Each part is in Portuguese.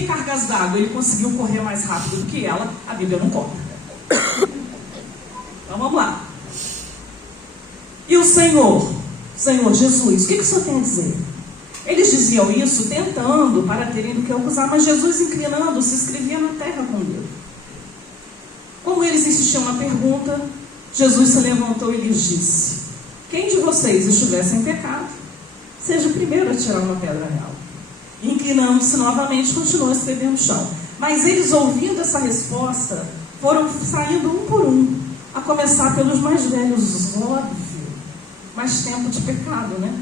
que cargas d'água ele conseguiu correr mais rápido do que ela, a Bíblia não conta. Então vamos lá. E o Senhor Jesus, o que o Senhor tem a dizer? Eles diziam isso tentando para terem do que acusar, mas Jesus, inclinando-se, escrevia na terra com Deus. Como eles insistiam na pergunta, Jesus se levantou e lhes disse: quem de vocês estivesse em pecado, seja o primeiro a tirar uma pedra nela. Inclinando-se novamente, continuou a escrever no chão. Mas eles, ouvindo essa resposta, foram saindo um por um, a começar pelos mais velhos. Óbvio, mais tempo de pecado, né?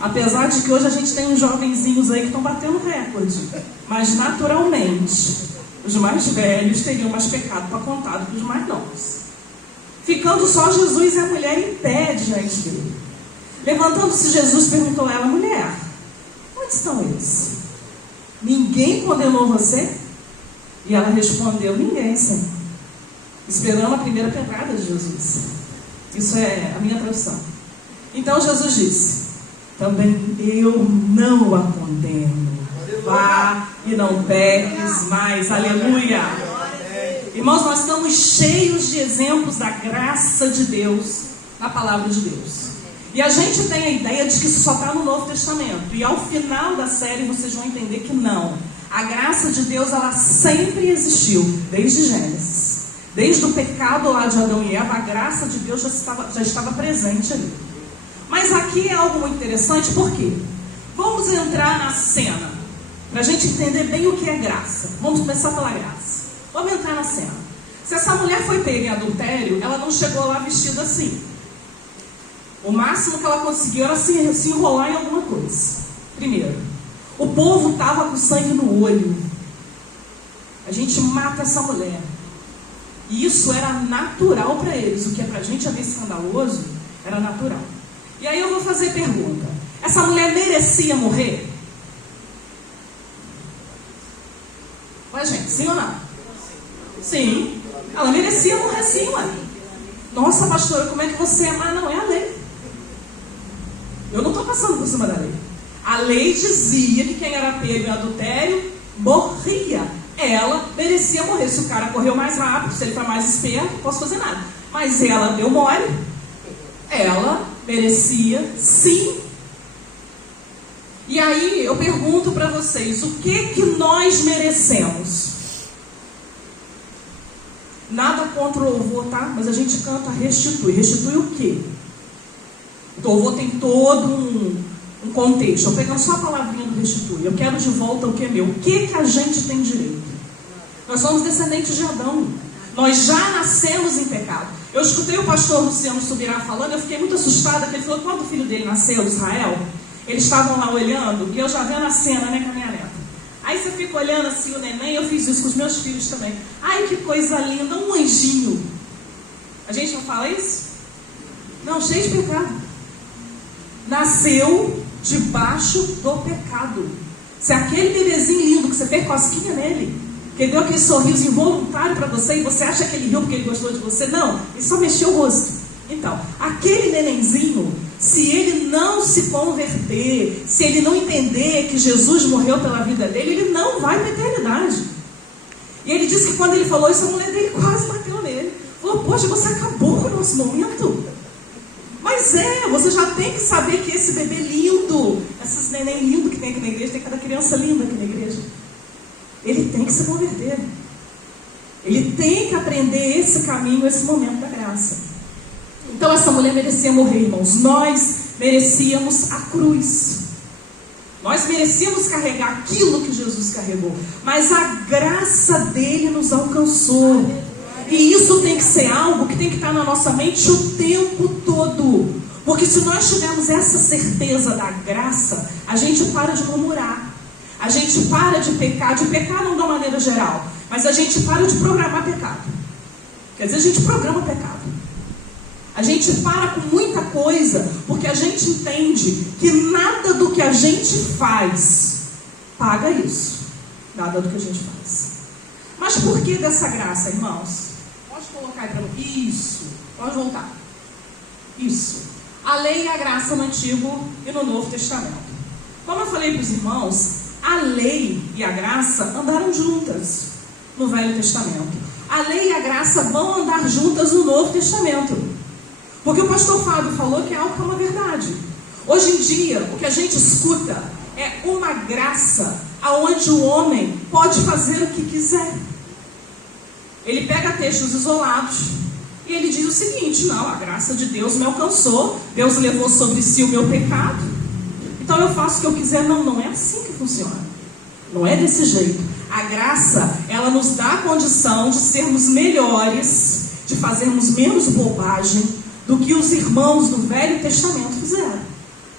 Apesar de que hoje a gente tem uns jovenzinhos aí que estão batendo recorde, mas naturalmente os mais velhos teriam mais pecado para contar do que os mais novos. Ficando só Jesus e a mulher em pé diante dele. Levantando-se, Jesus perguntou a ela: mulher, onde estão eles? Ninguém condenou você? E ela respondeu: ninguém, Senhor. Esperando a primeira pedrada de Jesus. Isso é a minha tradução. Então Jesus disse: também eu não a condeno. Vá e não peques mais. Aleluia. Irmãos, nós estamos cheios de exemplos da graça de Deus na palavra de Deus. E a gente tem a ideia de que isso só está no Novo Testamento. E ao final da série vocês vão entender que não. A graça de Deus, ela sempre existiu, desde Gênesis. Desde o pecado lá de Adão e Eva, a graça de Deus já estava presente ali. Mas aqui é algo muito interessante, por quê? Vamos entrar na cena, para a gente entender bem o que é graça. Vamos começar pela graça. Vamos entrar na cena. Se essa mulher foi pega em adultério, ela não chegou lá vestida assim. O máximo que ela conseguiu era se enrolar em alguma coisa. Primeiro, o povo estava com sangue no olho. A gente mata essa mulher. E isso era natural para eles. O que é para a gente é bem escandaloso, era natural. E aí eu vou fazer pergunta: essa mulher merecia morrer? Ué, gente, sim ou não? Sim. Ela merecia morrer sim, ué. Nossa, pastora, como é que você é? Mas não, é a lei. Eu não estou passando por cima da lei. A lei dizia que quem era pego em adultério morria. Ela merecia morrer. Se o cara correu mais rápido, se ele foi mais esperto, não posso fazer nada. Mas ela deu mole. Ela merecia sim. E aí eu pergunto para vocês: o que nós merecemos? Nada contra o louvor, tá? Mas a gente canta restitui. Restitui o quê? O louvor tem todo um contexto. Eu pegando só a palavrinha do restitui. Eu quero de volta o que é meu. O que a gente tem direito? Nós somos descendentes de Adão. Nós já nascemos em pecado. Eu escutei o pastor Luciano Subirá falando, eu fiquei muito assustada, porque ele falou que quando o filho dele nasceu, Israel, eles estavam lá olhando, e eu já vendo a cena, né, com a minha neta. Aí você fica olhando assim o neném, eu fiz isso com os meus filhos também. Ai, que coisa linda, um anjinho. A gente não fala isso? Não, cheio de pecado. Nasceu debaixo do pecado. Se aquele bebezinho lindo que você fez cosquinha nele, que deu aquele sorriso involuntário para você, e você acha que ele riu porque ele gostou de você, não, ele só mexeu o rosto. Então, aquele nenenzinho, se ele não se converter, se ele não entender que Jesus morreu pela vida dele, ele não vai para a eternidade. E ele disse que quando ele falou isso, a mulher dele quase bateu nele. Falou: poxa, você acabou com o nosso momento. Mas você já tem que saber que esse bebê lindo, esses neném lindo que tem aqui na igreja, tem cada criança linda aqui na igreja, ele tem que se converter. Ele tem que aprender esse caminho, esse momento da graça. Então essa mulher merecia morrer, irmãos. Nós merecíamos a cruz. Nós merecíamos carregar aquilo que Jesus carregou. Mas a graça dele nos alcançou. E isso tem que ser algo que tem que estar na nossa mente o tempo todo. Porque se nós tivermos essa certeza da graça, a gente para de murmurar. A gente para de pecar não de uma maneira geral, mas a gente para de programar pecado. Quer dizer, a gente programa pecado. A gente para com muita coisa, porque a gente entende que nada do que a gente faz paga isso. Nada do que a gente faz. Mas por que dessa graça, irmãos? Pode colocar aí para mim. Isso. Pode voltar. Isso. A lei e a graça no Antigo e no Novo Testamento. Como eu falei para os irmãos, A lei e a graça andaram juntas no Velho Testamento. A lei e a graça vão andar juntas no Novo Testamento. Porque o pastor Fábio falou que é algo que é uma verdade. Hoje em dia, o que a gente escuta é uma graça aonde o homem pode fazer o que quiser. Ele pega textos isolados e ele diz o seguinte: não, a graça de Deus me alcançou, Deus levou sobre si o meu pecado, então eu faço o que eu quiser. Não, não é assim que funciona. Não é desse jeito. A graça, ela nos dá a condição de sermos melhores, de fazermos menos bobagem do que os irmãos do Velho Testamento fizeram.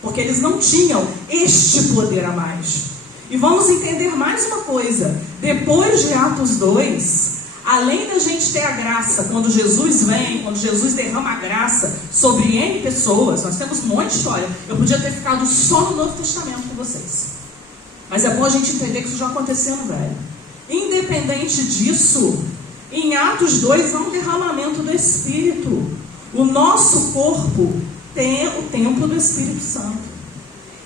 Porque eles não tinham este poder a mais. E vamos entender mais uma coisa. Depois de Atos 2, além da gente ter a graça, quando Jesus vem, quando Jesus derrama a graça sobre N pessoas, nós temos um monte de história. Eu podia ter ficado só no Novo Testamento com vocês. Mas é bom a gente entender que isso já aconteceu no Velho. Independente disso, em Atos 2 há um derramamento do Espírito. O nosso corpo tem o templo do Espírito Santo.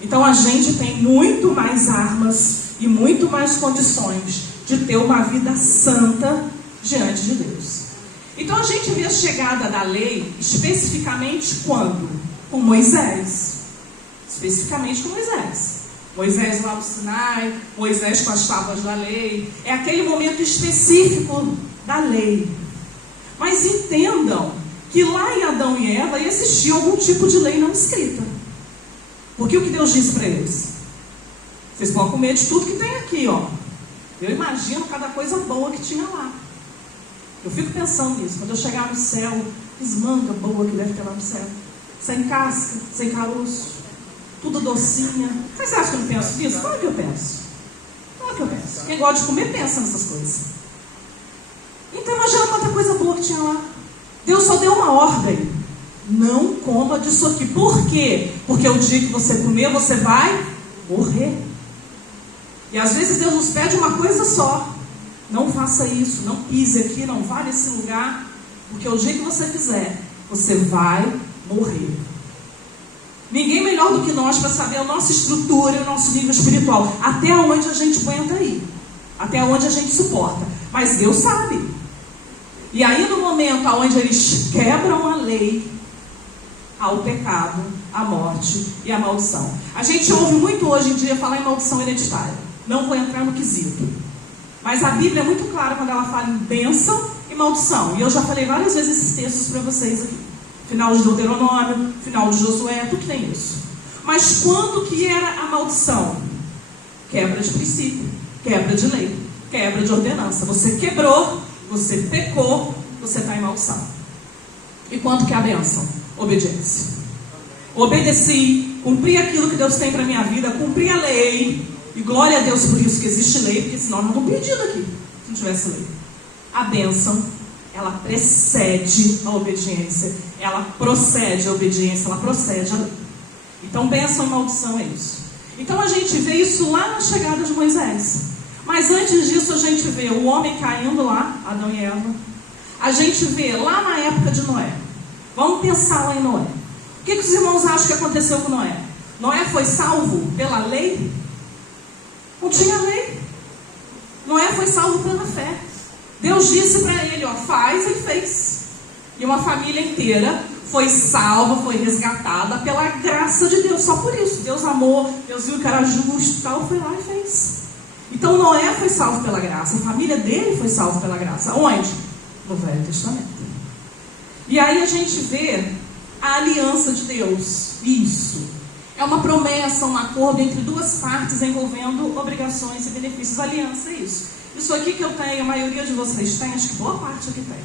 Então a gente tem muito mais armas e muito mais condições de ter uma vida santa diante de Deus. Então a gente vê a chegada da lei especificamente quando? Com Moisés. Especificamente com Moisés. Moisés lá no Sinai, Moisés com as tábuas da lei. É aquele momento específico da lei. Mas entendam que lá em Adão e Eva existia algum tipo de lei não escrita. Porque o que Deus disse para eles? Vocês podem comer de tudo que tem aqui, ó. Eu imagino cada coisa boa que tinha lá. Eu fico pensando nisso. Quando eu chegar no céu, que manga boa que deve ter lá no céu. Sem casca, sem caroço. Tudo docinha. Vocês acham que eu não penso nisso? Claro que eu penso. Claro que eu penso. Quem gosta de comer, pensa nessas coisas. Então imagina quanta coisa boa que tinha lá. Deus só deu uma ordem. Não coma disso aqui. Por quê? Porque o dia que você comer, você vai morrer. E às vezes Deus nos pede uma coisa só. Não faça isso, não pise aqui, não vá nesse lugar. Porque o dia que você fizer, você vai morrer. Ninguém melhor do que nós para saber a nossa estrutura e o nosso nível espiritual. Até onde a gente aguenta ir. Até onde a gente suporta. Mas Deus sabe. E aí no momento onde eles quebram a lei, há o pecado, a morte e a maldição. A gente ouve muito hoje em dia falar em maldição hereditária. Não vou entrar no quesito. Mas a Bíblia é muito clara quando ela fala em bênção e maldição. E eu já falei várias vezes esses textos para vocês aqui. Final de Deuteronômio, final de Josué, tudo tem isso. Mas quando que era a maldição? Quebra de princípio, quebra de lei, quebra de ordenança. Você quebrou, você pecou, você está em maldição. E quanto que é a bênção? Obediência. Obedeci, cumpri aquilo que Deus tem para a minha vida, cumpri a lei. E glória a Deus por isso que existe lei, porque senão não estou perdido aqui, se não tivesse lei. A bênção, ela precede a obediência, ela procede a obediência, ela procede a lei. Então bênção e maldição é isso. Então a gente vê isso lá na chegada de Moisés. Mas antes disso a gente vê o homem caindo lá, Adão e Eva. A gente vê lá na época de Noé. Vamos pensar lá em Noé. O que os irmãos acham que aconteceu com Noé? Noé foi salvo pela lei? Não tinha lei. Noé foi salvo pela fé. Deus disse para ele, ó, faz, ele fez. E uma família inteira foi salva, foi resgatada pela graça de Deus. Só por isso. Deus amou, Deus viu que era justo e tal, foi lá e fez. Então Noé foi salvo pela graça. A família dele foi salva pela graça. Onde? No Velho Testamento. E aí a gente vê a aliança de Deus. Isso. É uma promessa, um acordo entre duas partes envolvendo obrigações e benefícios. Aliança é isso. Isso aqui que eu tenho, a maioria de vocês tem, acho que boa parte aqui tem.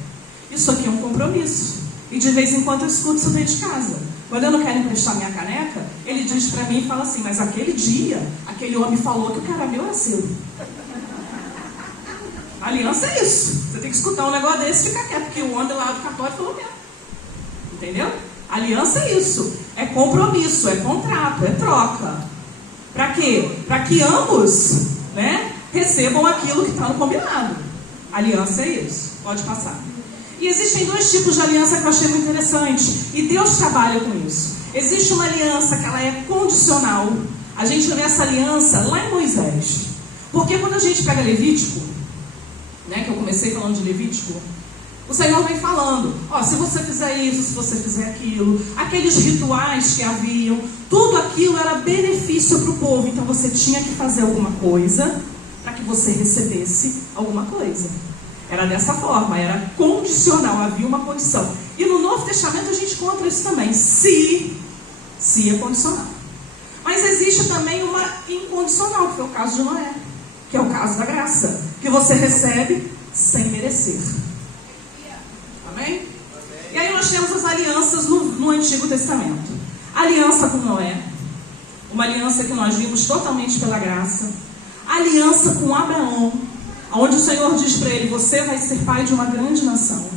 Isso aqui é um compromisso. E de vez em quando eu escuto isso dentro de casa. Quando eu não quero emprestar minha caneca, ele diz para mim e fala assim, mas aquele dia, aquele homem falou que o caramelo é seu. Aliança é isso. Você tem que escutar um negócio desse e ficar quieto, porque o homem lá do cartório falou mesmo. Entendeu? Aliança é isso. É compromisso, é contrato, é troca. Para quê? Para que ambos, né, recebam aquilo que está no combinado. Aliança é isso. Pode passar. E existem dois tipos de aliança que eu achei muito interessante. E Deus trabalha com isso. Existe uma aliança que ela é condicional. A gente vê essa aliança lá em Moisés. Porque quando a gente pega Levítico, né, que eu comecei falando de Levítico, o Senhor vem falando, ó, se você fizer isso, se você fizer aquilo, aqueles rituais que haviam, tudo aquilo era benefício para o povo. Então você tinha que fazer alguma coisa para que você recebesse alguma coisa. Era dessa forma, era condicional, havia uma condição. E no Novo Testamento a gente encontra isso também, se é condicional. Mas existe também uma incondicional, que foi o caso de Noé, que é o caso da graça, que você recebe sem merecer. Amém? E aí nós temos as alianças no Antigo Testamento. A aliança com Noé, uma aliança que nós vimos totalmente pela graça. A aliança com Abraão, onde o Senhor diz para ele, você vai ser pai de uma grande nação.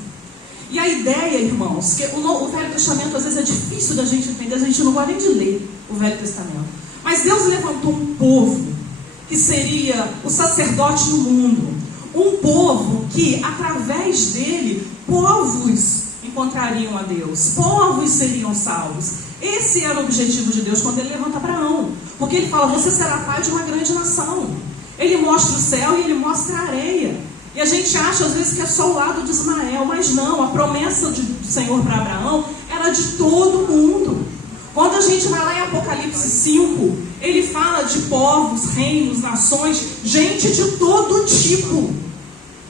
E a ideia, irmãos, que o Velho Testamento às vezes é difícil da gente entender, a gente não gosta nem de ler o Velho Testamento. Mas Deus levantou um povo que seria o sacerdote do mundo. Um povo que, através dele, povos encontrariam a Deus, povos seriam salvos. Esse era o objetivo de Deus quando ele levanta Abraão. Porque ele fala, você será pai de uma grande nação. Ele mostra o céu e ele mostra a areia. E a gente acha às vezes que é só o lado de Ismael, mas não, a promessa do Senhor para Abraão era de todo mundo. Quando a gente vai lá em Apocalipse 5, ele fala de povos, reinos, nações, gente de todo tipo.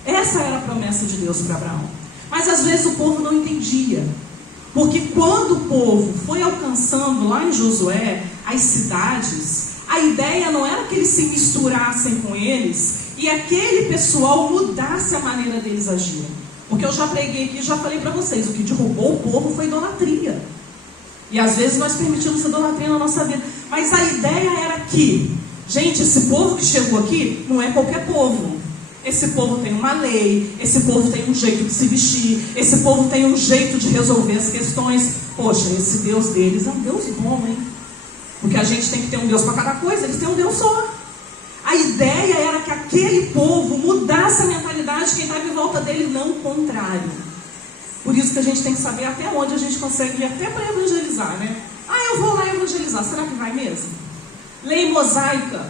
Essa era a promessa de Deus para Abraão. Mas às vezes o povo não entendia. Porque quando o povo foi alcançando lá em Josué as cidades, a ideia não era que eles se misturassem com eles e aquele pessoal mudasse a maneira deles agirem. Porque eu já preguei aqui, já falei para vocês, o que derrubou o povo foi idolatria. E às vezes nós permitimos idolatria na nossa vida. Mas a ideia era que, gente, esse povo que chegou aqui não é qualquer povo. Esse povo tem uma lei, esse povo tem um jeito de se vestir, esse povo tem um jeito de resolver as questões. Poxa, esse Deus deles é um Deus bom, hein? Porque a gente tem que ter um Deus para cada coisa, eles têm um Deus só. A ideia era que aquele povo mudasse a mentalidade de quem estava em volta dele, não o contrário. Por isso que a gente tem que saber até onde a gente consegue ir, até para evangelizar, né? Ah, eu vou lá evangelizar, será que vai mesmo? Lei mosaica,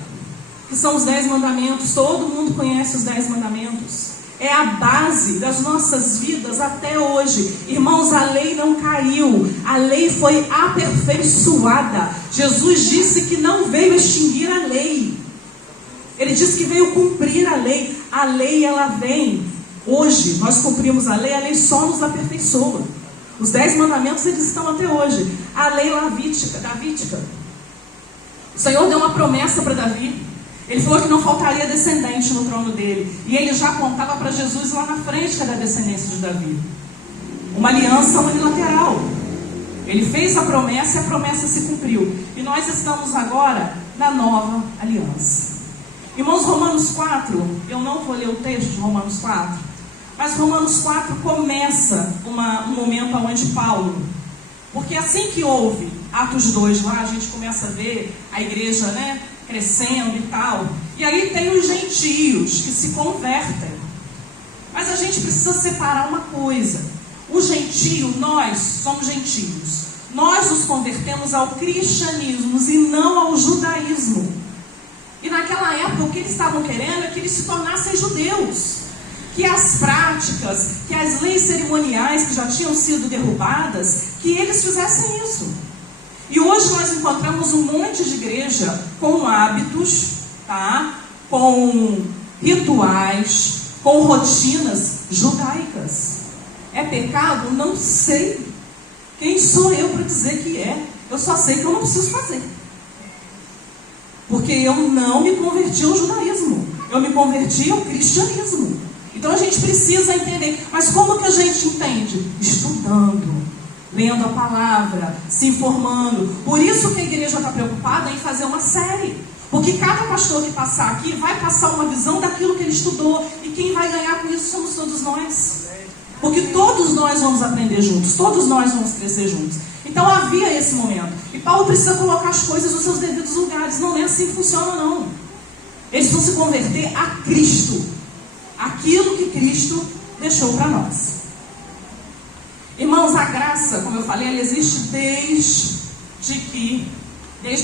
que são os 10 mandamentos, todo mundo conhece os 10 mandamentos. É a base das nossas vidas até hoje. Irmãos, a lei não caiu, a lei foi aperfeiçoada. Jesus disse que não veio extinguir a lei. Ele disse que veio cumprir a lei. A lei, ela vem. Hoje, nós cumprimos a lei só nos aperfeiçoa. Os 10 mandamentos, eles estão até hoje. A lei davídica. O Senhor deu uma promessa para Davi. Ele falou que não faltaria descendente no trono dele. E ele já apontava para Jesus lá na frente que era a descendência de Davi. Uma aliança unilateral. Ele fez a promessa e a promessa se cumpriu. E nós estamos agora na nova aliança. Irmãos, Romanos 4, eu não vou ler o texto de Romanos 4, mas Romanos 4 começa um momento onde Paulo, porque assim que houve Atos 2 lá, a gente começa a ver a igreja, né, crescendo e tal, e aí tem os gentios que se convertem. Mas a gente precisa separar uma coisa. O gentio, nós somos gentios, nós nos convertemos ao cristianismo e não ao judaísmo. E naquela época o que eles estavam querendo é que eles se tornassem judeus, que as práticas, que as leis cerimoniais que já tinham sido derrubadas, que eles fizessem isso. E hoje nós encontramos um monte de igreja com hábitos, tá? Com rituais, com rotinas judaicas. É pecado? Não sei. Quem sou eu para dizer que é? Eu só sei que eu não preciso fazer. Porque eu não me converti ao judaísmo, eu me converti ao cristianismo. Então a gente precisa entender. Mas como que a gente entende? Estudando, lendo a palavra, se informando. Por isso que a igreja está preocupada em fazer uma série. Porque cada pastor que passar aqui vai passar uma visão daquilo que ele estudou. E quem vai ganhar com isso somos todos nós. Porque todos nós vamos aprender juntos, todos nós vamos crescer juntos. Então havia esse momento. E Paulo precisa colocar as coisas nos seus devidos lugares. Não é assim que funciona, não. Eles vão se converter a Cristo. Aquilo que Cristo deixou para nós. Irmãos, a graça, como eu falei, ela existe desde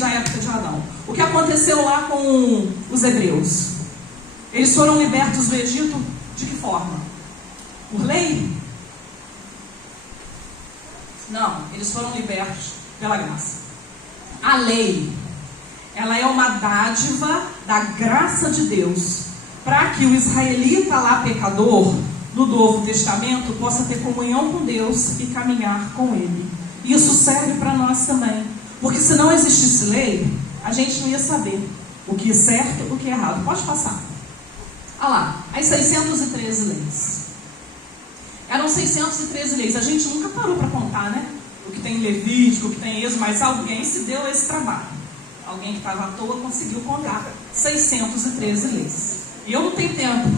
a época de Adão. O que aconteceu lá com os hebreus? Eles foram libertos do Egito de que forma? Por lei? Não, eles foram libertos pela graça. A lei, ela é uma dádiva da graça de Deus, para que o israelita lá pecador, no Novo Testamento, possa ter comunhão com Deus e caminhar com Ele. Isso serve para nós também, porque se não existisse lei, a gente não ia saber o que é certo e o que é errado. Pode passar. Olha lá, as 613 leis. Eram 613 leis. A gente nunca parou para contar, né? O que tem em Levítico, o que tem em Êxodo, mas alguém se deu esse trabalho. Alguém que estava à toa conseguiu contar 613 leis. E eu não tenho tempo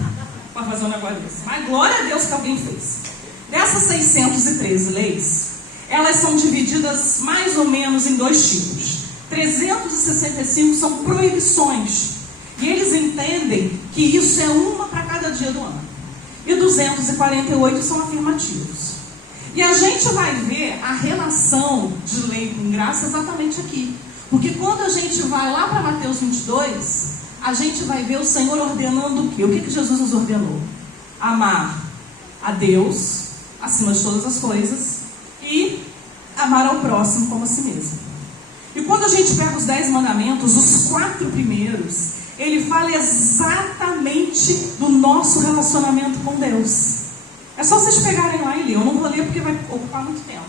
para fazer um negócio desse. Mas glória a Deus que alguém fez. Dessas 613 leis, elas são divididas mais ou menos em dois tipos. 365 são proibições. E eles entendem que isso é uma para cada dia do ano. E 248 são afirmativos. E a gente vai ver a relação de lei com graça exatamente aqui. Porque quando a gente vai lá para Mateus 22, a gente vai ver o Senhor ordenando o quê? O que Jesus nos ordenou? Amar a Deus acima de todas as coisas e amar ao próximo como a si mesmo. E quando a gente pega os 10 mandamentos, os 4 primeiros, ele fala exatamente do nosso relacionamento com Deus. É só vocês pegarem lá e ler. Eu não vou ler porque vai ocupar muito tempo.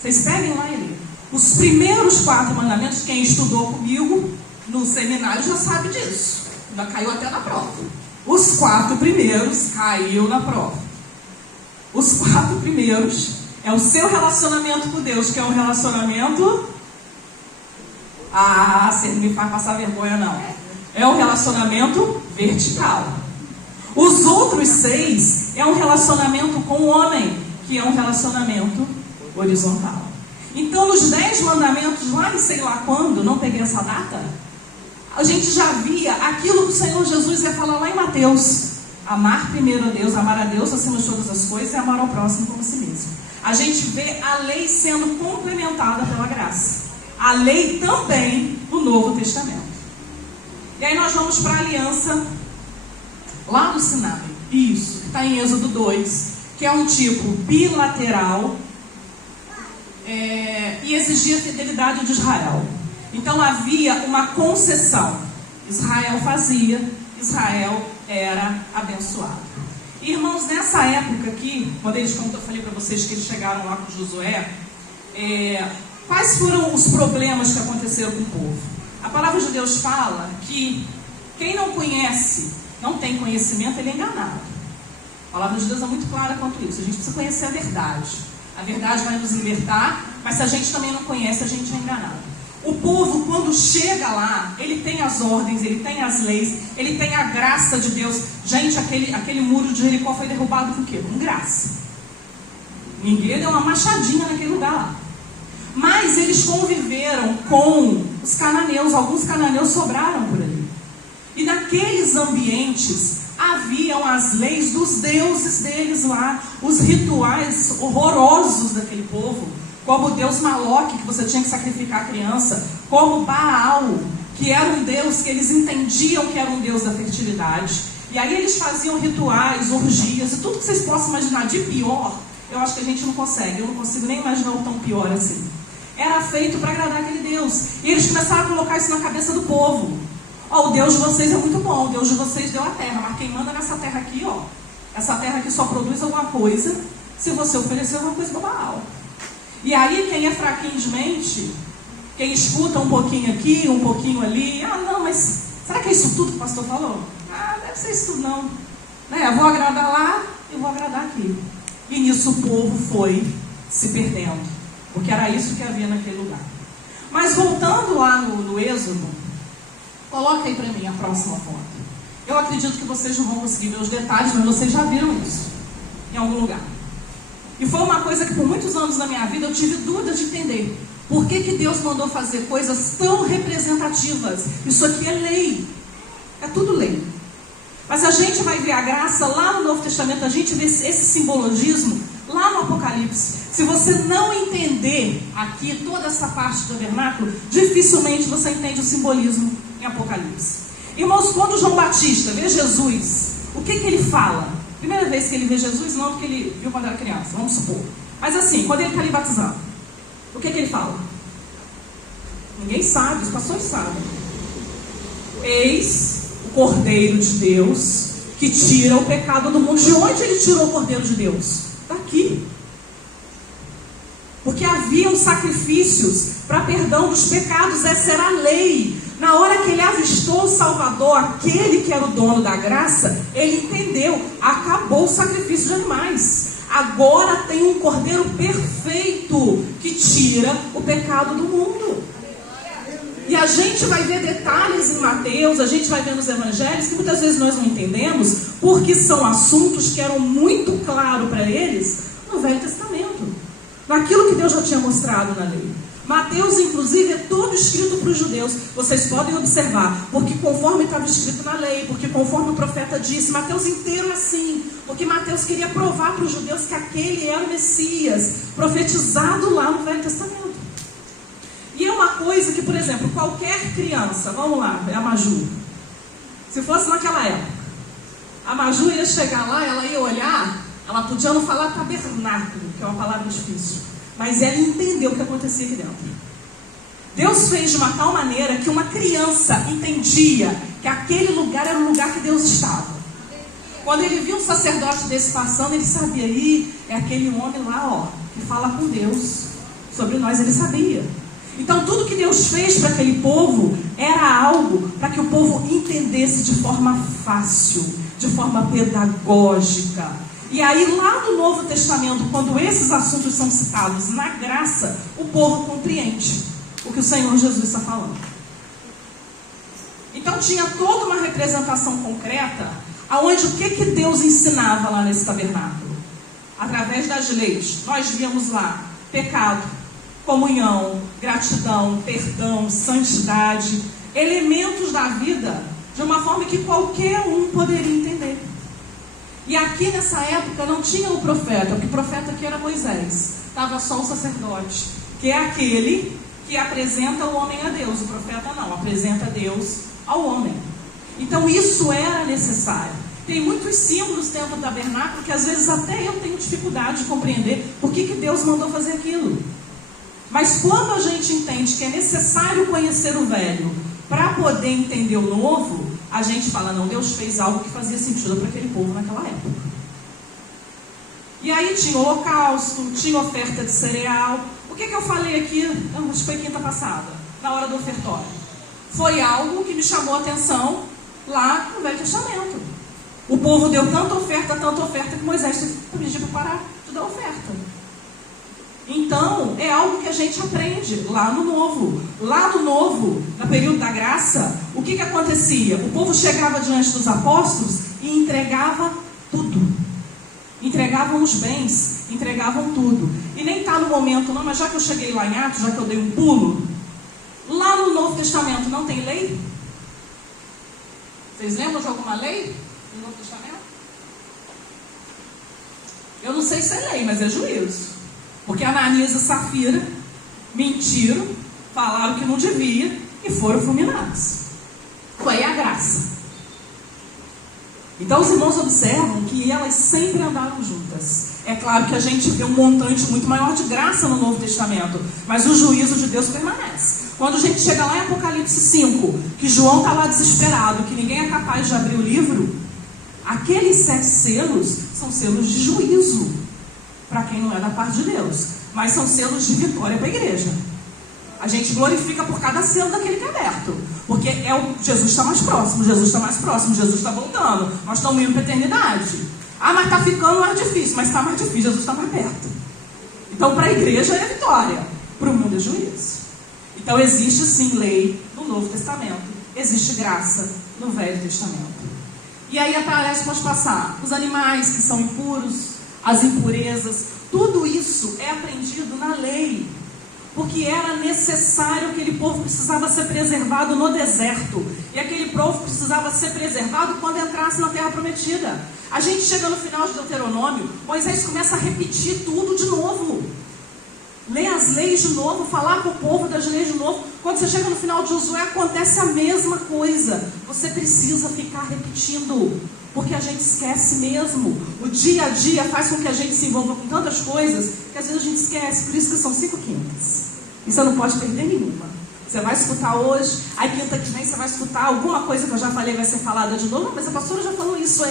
Vocês peguem lá e ler. Os primeiros 4 mandamentos, quem estudou comigo no seminário já sabe disso. Já caiu até na prova. Os 4 primeiros caiu na prova. Os 4 primeiros é o seu relacionamento com Deus, que é um relacionamento... Ah, você não me faz passar vergonha, não. É um relacionamento vertical. Os outros 6 é um relacionamento com o homem, que é um relacionamento horizontal. Então, nos 10 mandamentos, lá em sei lá quando, não peguei essa data, a gente já via aquilo que o Senhor Jesus ia falar lá em Mateus. Amar primeiro a Deus, amar a Deus acima de todas as coisas e amar ao próximo como a si mesmo. A gente vê a lei sendo complementada pela graça. A lei também do Novo Testamento. E aí nós vamos para a aliança lá do Sinai. Isso, que está em Êxodo 2, que é um tipo bilateral e exigia a fidelidade de Israel. Então havia uma concessão. Israel fazia, Israel era abençoado. Irmãos, nessa época aqui, quando eu falei para vocês que eles chegaram lá com Josué, quais foram os problemas que aconteceram com o povo? A palavra de Deus fala que quem não conhece, não tem conhecimento, ele é enganado. A palavra de Deus é muito clara quanto isso. A gente precisa conhecer a verdade. A verdade vai nos libertar, mas se a gente também não conhece, a gente é enganado. O povo, quando chega lá, ele tem as ordens, ele tem as leis, ele tem a graça de Deus. Gente, aquele muro de Jericó foi derrubado com o quê? Com graça. Ninguém deu uma machadinha naquele lugar lá. Mas eles conviveram com os cananeus, alguns cananeus sobraram por ali. E naqueles ambientes haviam as leis dos deuses deles lá, os rituais horrorosos daquele povo, como o deus Maloque, que você tinha que sacrificar a criança, como Baal, que era um deus que eles entendiam que era um deus da fertilidade. E aí eles faziam rituais, orgias, e tudo que vocês possam imaginar de pior, eu acho que a gente não consegue, eu não consigo nem imaginar o tão pior assim. Era feito para agradar aquele Deus. E eles começaram a colocar isso na cabeça do povo. O Deus de vocês é muito bom, o Deus de vocês deu a terra, mas quem manda nessa terra aqui, essa terra aqui só produz alguma coisa se você oferecer alguma coisa para Baal. E aí quem é fraquinho de mente, quem escuta um pouquinho aqui, um pouquinho ali, não, mas será que é isso tudo que o pastor falou? Deve ser isso tudo não. Eu vou agradar lá e vou agradar aqui. E nisso o povo foi se perdendo, porque era isso que havia naquele lugar. Mas voltando lá no Êxodo, coloca aí para mim a próxima foto. Eu acredito que vocês não vão conseguir ver os detalhes, mas vocês já viram isso em algum lugar. E foi uma coisa que por muitos anos na minha vida eu tive dúvida de entender. Por que Deus mandou fazer coisas tão representativas? Isso aqui é lei. É tudo lei. Mas a gente vai ver a graça lá no Novo Testamento, a gente vê esse simbologismo lá no Apocalipse. Se você não entender aqui toda essa parte do tabernáculo, dificilmente você entende o simbolismo em Apocalipse. Irmãos, quando João Batista vê Jesus, o que ele fala? Primeira vez que ele vê Jesus, não porque ele viu quando era criança, vamos supor. Mas assim, quando ele está ali batizando, o que ele fala? Ninguém sabe, os pastores sabem. Eis o Cordeiro de Deus que tira o pecado do mundo. De onde ele tirou o Cordeiro de Deus? Daqui. Porque haviam sacrifícios para perdão dos pecados, essa era a lei. Na hora que ele avistou o Salvador, aquele que era o dono da graça, ele entendeu, acabou o sacrifício de animais. Agora tem um Cordeiro perfeito que tira o pecado do mundo. E a gente vai ver detalhes em Mateus, a gente vai ver nos evangelhos, que muitas vezes nós não entendemos, porque são assuntos que eram muito claros para eles no Velho Testamento, naquilo que Deus já tinha mostrado na lei. Mateus, inclusive, é todo escrito para os judeus. Vocês podem observar, porque conforme estava escrito na lei, porque conforme o profeta disse, Mateus inteiro é assim, porque Mateus queria provar para os judeus que aquele era o Messias, profetizado lá no Velho Testamento. E é uma coisa que, por exemplo, qualquer criança, vamos lá, é a Maju, se fosse naquela época, a Maju ia chegar lá, ela ia olhar, ela podia não falar tabernáculo, que é uma palavra difícil, mas ela entendeu o que acontecia aqui dentro. Deus fez de uma tal maneira que uma criança entendia que aquele lugar era o lugar que Deus estava. Quando ele viu um sacerdote desse passando, ele sabia, aí é aquele homem lá, ó, que fala com Deus sobre nós, ele sabia. Então tudo que Deus fez para aquele povo era algo para que o povo entendesse de forma fácil, de forma pedagógica. E aí lá no Novo Testamento, quando esses assuntos são citados na graça, o povo compreende o que o Senhor Jesus está falando. Então tinha toda uma representação concreta, aonde o que Deus ensinava lá nesse tabernáculo? Através das leis, nós víamos lá pecado, comunhão, gratidão, perdão, santidade, elementos da vida, de uma forma que qualquer um poderia entender. E aqui nessa época não tinha o profeta, porque o profeta aqui era Moisés, estava só o sacerdote, que é aquele que apresenta o homem a Deus. O profeta não, apresenta Deus ao homem. Então isso era necessário. Tem muitos símbolos dentro do tabernáculo que às vezes até eu tenho dificuldade de compreender por que Deus mandou fazer aquilo. Mas quando a gente entende que é necessário conhecer o velho para poder entender o novo, a gente fala, não, Deus fez algo que fazia sentido para aquele povo naquela época. E aí tinha holocausto, tinha oferta de cereal. O que eu falei aqui, acho que foi quinta passada, na hora do ofertório? Foi algo que me chamou a atenção lá no Velho Testamento. O povo deu tanta oferta, que Moisés teve que pedir para parar de dar oferta. Então, é algo que a gente aprende lá no Novo. Lá no Novo, no período da graça, o que acontecia? O povo chegava diante dos apóstolos e entregava tudo. Entregavam os bens, entregavam tudo. E nem está no momento não, mas já que eu cheguei lá em Atos, já que eu dei um pulo, lá no Novo Testamento não tem lei? Vocês lembram de alguma lei no Novo Testamento? Eu não sei se é lei, mas é juízo. Porque Ananias e Safira mentiram, falaram que não devia e foram fulminados. Foi a graça. Então os irmãos observam que elas sempre andaram juntas. É claro que a gente vê um montante muito maior de graça no Novo Testamento, mas o juízo de Deus permanece. Quando a gente chega lá em Apocalipse 5, que João está lá desesperado, que ninguém é capaz de abrir o livro, aqueles 7 selos são selos de juízo para quem não é da parte de Deus, mas são selos de vitória para a igreja. A gente glorifica por cada selo daquele que é aberto, porque Jesus está mais próximo, Jesus está mais próximo, Jesus está voltando, nós estamos indo para a eternidade. Ah, mas está ficando mais difícil, mas está mais difícil, Jesus está mais perto. Então para a igreja é vitória, para o mundo é juízo. Então existe sim lei no Novo Testamento, existe graça no Velho Testamento. E aí aparece, pode passar, os animais que são impuros, as impurezas, tudo isso é aprendido na lei, porque era necessário, aquele povo precisava ser preservado no deserto, e aquele povo precisava ser preservado quando entrasse na terra prometida. A gente chega no final de Deuteronômio, Moisés começa a repetir tudo de novo. ler as leis de novo, falar com o povo das leis de novo. Quando você chega no final de Josué, acontece a mesma coisa. Você precisa ficar repetindo, porque a gente esquece mesmo. O dia a dia faz com que a gente se envolva com tantas coisas que às vezes a gente esquece. Por isso que são 5 quintas. E você não pode perder nenhuma. Você vai escutar hoje, aí quinta que vem você vai escutar alguma coisa que eu já falei, vai ser falada de novo. Mas a pastora já falou isso.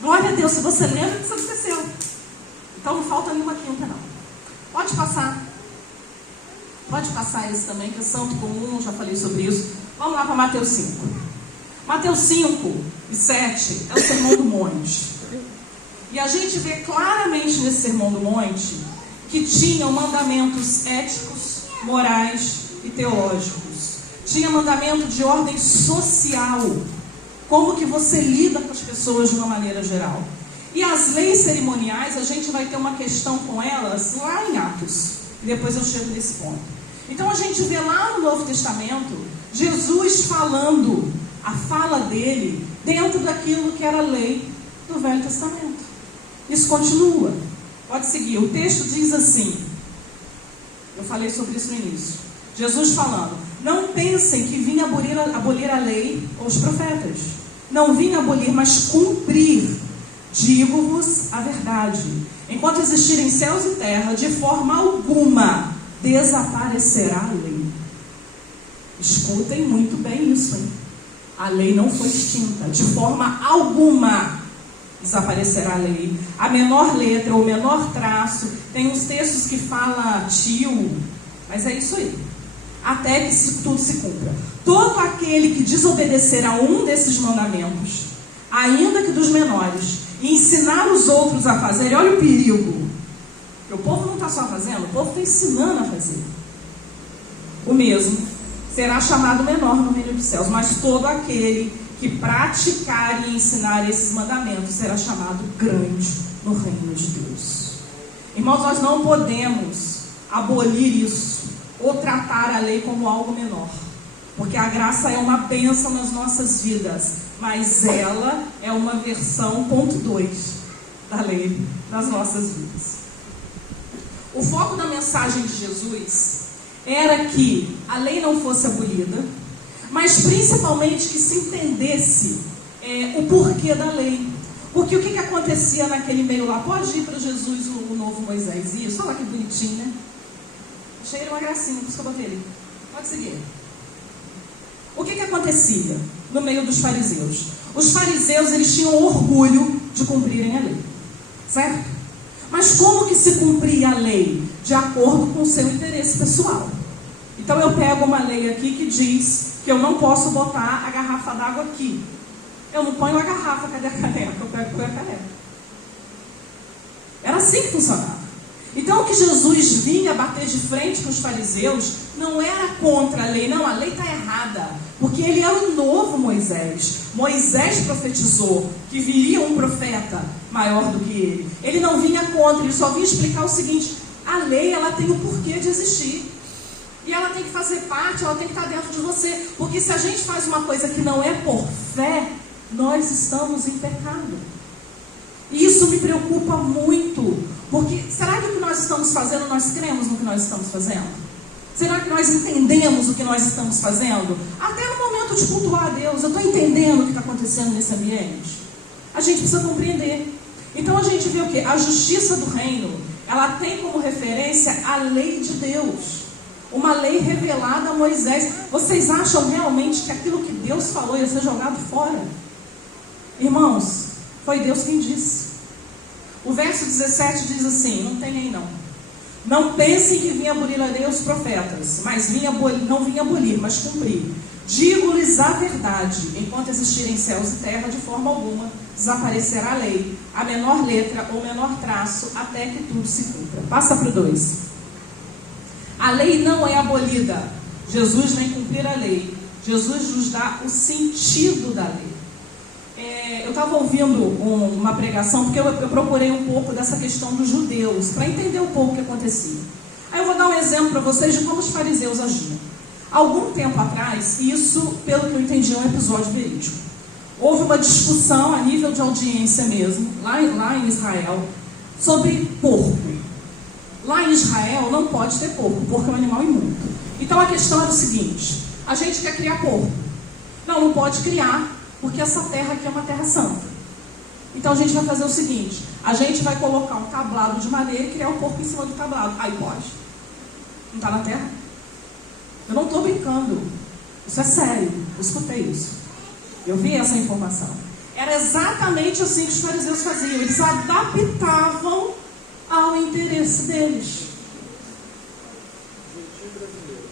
Glória a Deus, se você lembra, você não esqueceu. Então não falta nenhuma quinta não. Pode passar. Pode passar esse também, que é santo comum, já falei sobre isso. Vamos lá para Mateus 5. Mateus 5 e 7 é o Sermão do Monte. E a gente vê claramente nesse Sermão do Monte que tinham mandamentos éticos, morais e teológicos. Tinha mandamento de ordem social. Como que você lida com as pessoas de uma maneira geral. E as leis cerimoniais, a gente vai ter uma questão com elas lá em Atos. E depois eu chego nesse ponto. Então a gente vê lá no Novo Testamento, Jesus falando a fala dele dentro daquilo que era a lei do Velho Testamento. Isso continua. Pode seguir. O texto diz assim. Eu falei sobre isso no início. Jesus falando: não pensem que vim abolir a lei ou os profetas. Não vim abolir, mas cumprir. Digo-vos a verdade. Enquanto existirem céus e terra, de forma alguma desaparecerá a lei. Escutem muito bem isso, hein? A lei não foi extinta. De forma alguma desaparecerá a lei. A menor letra ou menor traço. Tem uns textos que fala tio, mas é isso aí. Até que tudo se cumpra. Todo aquele que desobedecer a um desses mandamentos, ainda que dos menores, e ensinar os outros a fazer, olha o perigo. Porque o povo não está só fazendo, o povo está ensinando a fazer. O mesmo será chamado menor no reino dos céus, mas todo aquele que praticar e ensinar esses mandamentos será chamado grande no reino de Deus. Irmãos, nós não podemos abolir isso ou tratar a lei como algo menor, porque a graça é uma bênção nas nossas vidas, mas ela é uma versão 0.2 da lei nas nossas vidas. O foco da mensagem de Jesus era que a lei não fosse abolida, mas principalmente que se entendesse o porquê da lei. Porque o que acontecia naquele meio lá? Pode ir para Jesus o novo Moisés. Isso, olha lá que bonitinho, né? Achei ele uma gracinha, por isso que eu botei ele. Pode seguir. O que acontecia no meio dos fariseus? Os fariseus, eles tinham orgulho de cumprirem a lei, certo? Mas como que se cumpria a lei? De acordo com o seu interesse pessoal. Então eu pego uma lei aqui que diz que eu não posso botar a garrafa d'água aqui. Eu não ponho a garrafa, cadê a caneca? Eu pego a caneca. Era assim que funcionava. Então o que Jesus vinha bater de frente com os fariseus não era contra a lei, não, a lei está errada, porque ele era o novo Moisés. Moisés profetizou que viria um profeta maior do que ele. Ele não vinha contra, ele só vinha explicar o seguinte: a lei, ela tem o porquê de existir, e ela tem que fazer parte, ela tem que estar dentro de você, porque se a gente faz uma coisa que não é por fé, nós estamos em pecado. E isso me preocupa muito, porque será que o que nós estamos fazendo, nós cremos no que nós estamos fazendo? Será que nós entendemos o que nós estamos fazendo? Até no momento de cultuar a Deus, eu estou entendendo o que está acontecendo nesse ambiente? A gente precisa compreender. Então a gente vê o quê? A justiça do reino, ela tem como referência a lei de Deus. Uma lei revelada a Moisés. Vocês acham realmente que aquilo que Deus falou ia ser jogado fora? Irmãos, foi Deus quem disse. O verso 17 diz assim, não tem aí não. Não pensem que vim abolir a lei os profetas, mas não vim abolir, mas cumprir. Digo-lhes a verdade, enquanto existirem céus e terra, de forma alguma desaparecerá a lei, a menor letra ou menor traço, até que tudo se cumpra. Passa para o 2. A lei não é abolida. Jesus vem cumprir a lei. Jesus nos dá o sentido da lei. Eu estava ouvindo uma pregação, porque eu procurei um pouco dessa questão dos judeus, para entender um pouco o que acontecia. Aí eu vou dar um exemplo para vocês de como os fariseus agiam. Algum tempo atrás, isso, pelo que eu entendi, é um episódio verídico. Houve uma discussão a nível de audiência mesmo, lá em Israel, sobre porco. Lá em Israel não pode ter porco. Porco é um animal imundo. Então a questão era o seguinte: a gente quer criar porco. Não pode criar, porque essa terra aqui é uma terra santa. Então a gente vai fazer o seguinte: a gente vai colocar um tablado de madeira e criar o porco em cima do tablado. Aí pode. Não está na terra? Eu não estou brincando. Isso é sério. Eu escutei isso. Eu vi essa informação. Era exatamente assim que os fariseus faziam. Eles adaptavam ao interesse deles.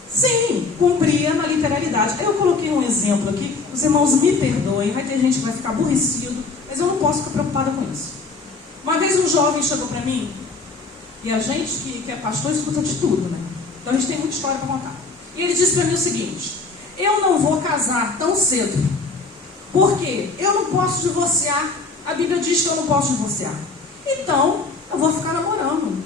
Sim, cumpria na literalidade. Eu coloquei um exemplo aqui. Os irmãos me perdoem. Vai ter gente que vai ficar aborrecido. Mas eu não posso ficar preocupada com isso. Uma vez um jovem chegou para mim. E a gente que é pastor escuta de tudo, né? Então a gente tem muita história para contar. E ele disse para mim o seguinte: eu não vou casar tão cedo, porque eu não posso divorciar. A Bíblia diz que eu não posso divorciar. Então, eu vou ficar namorando.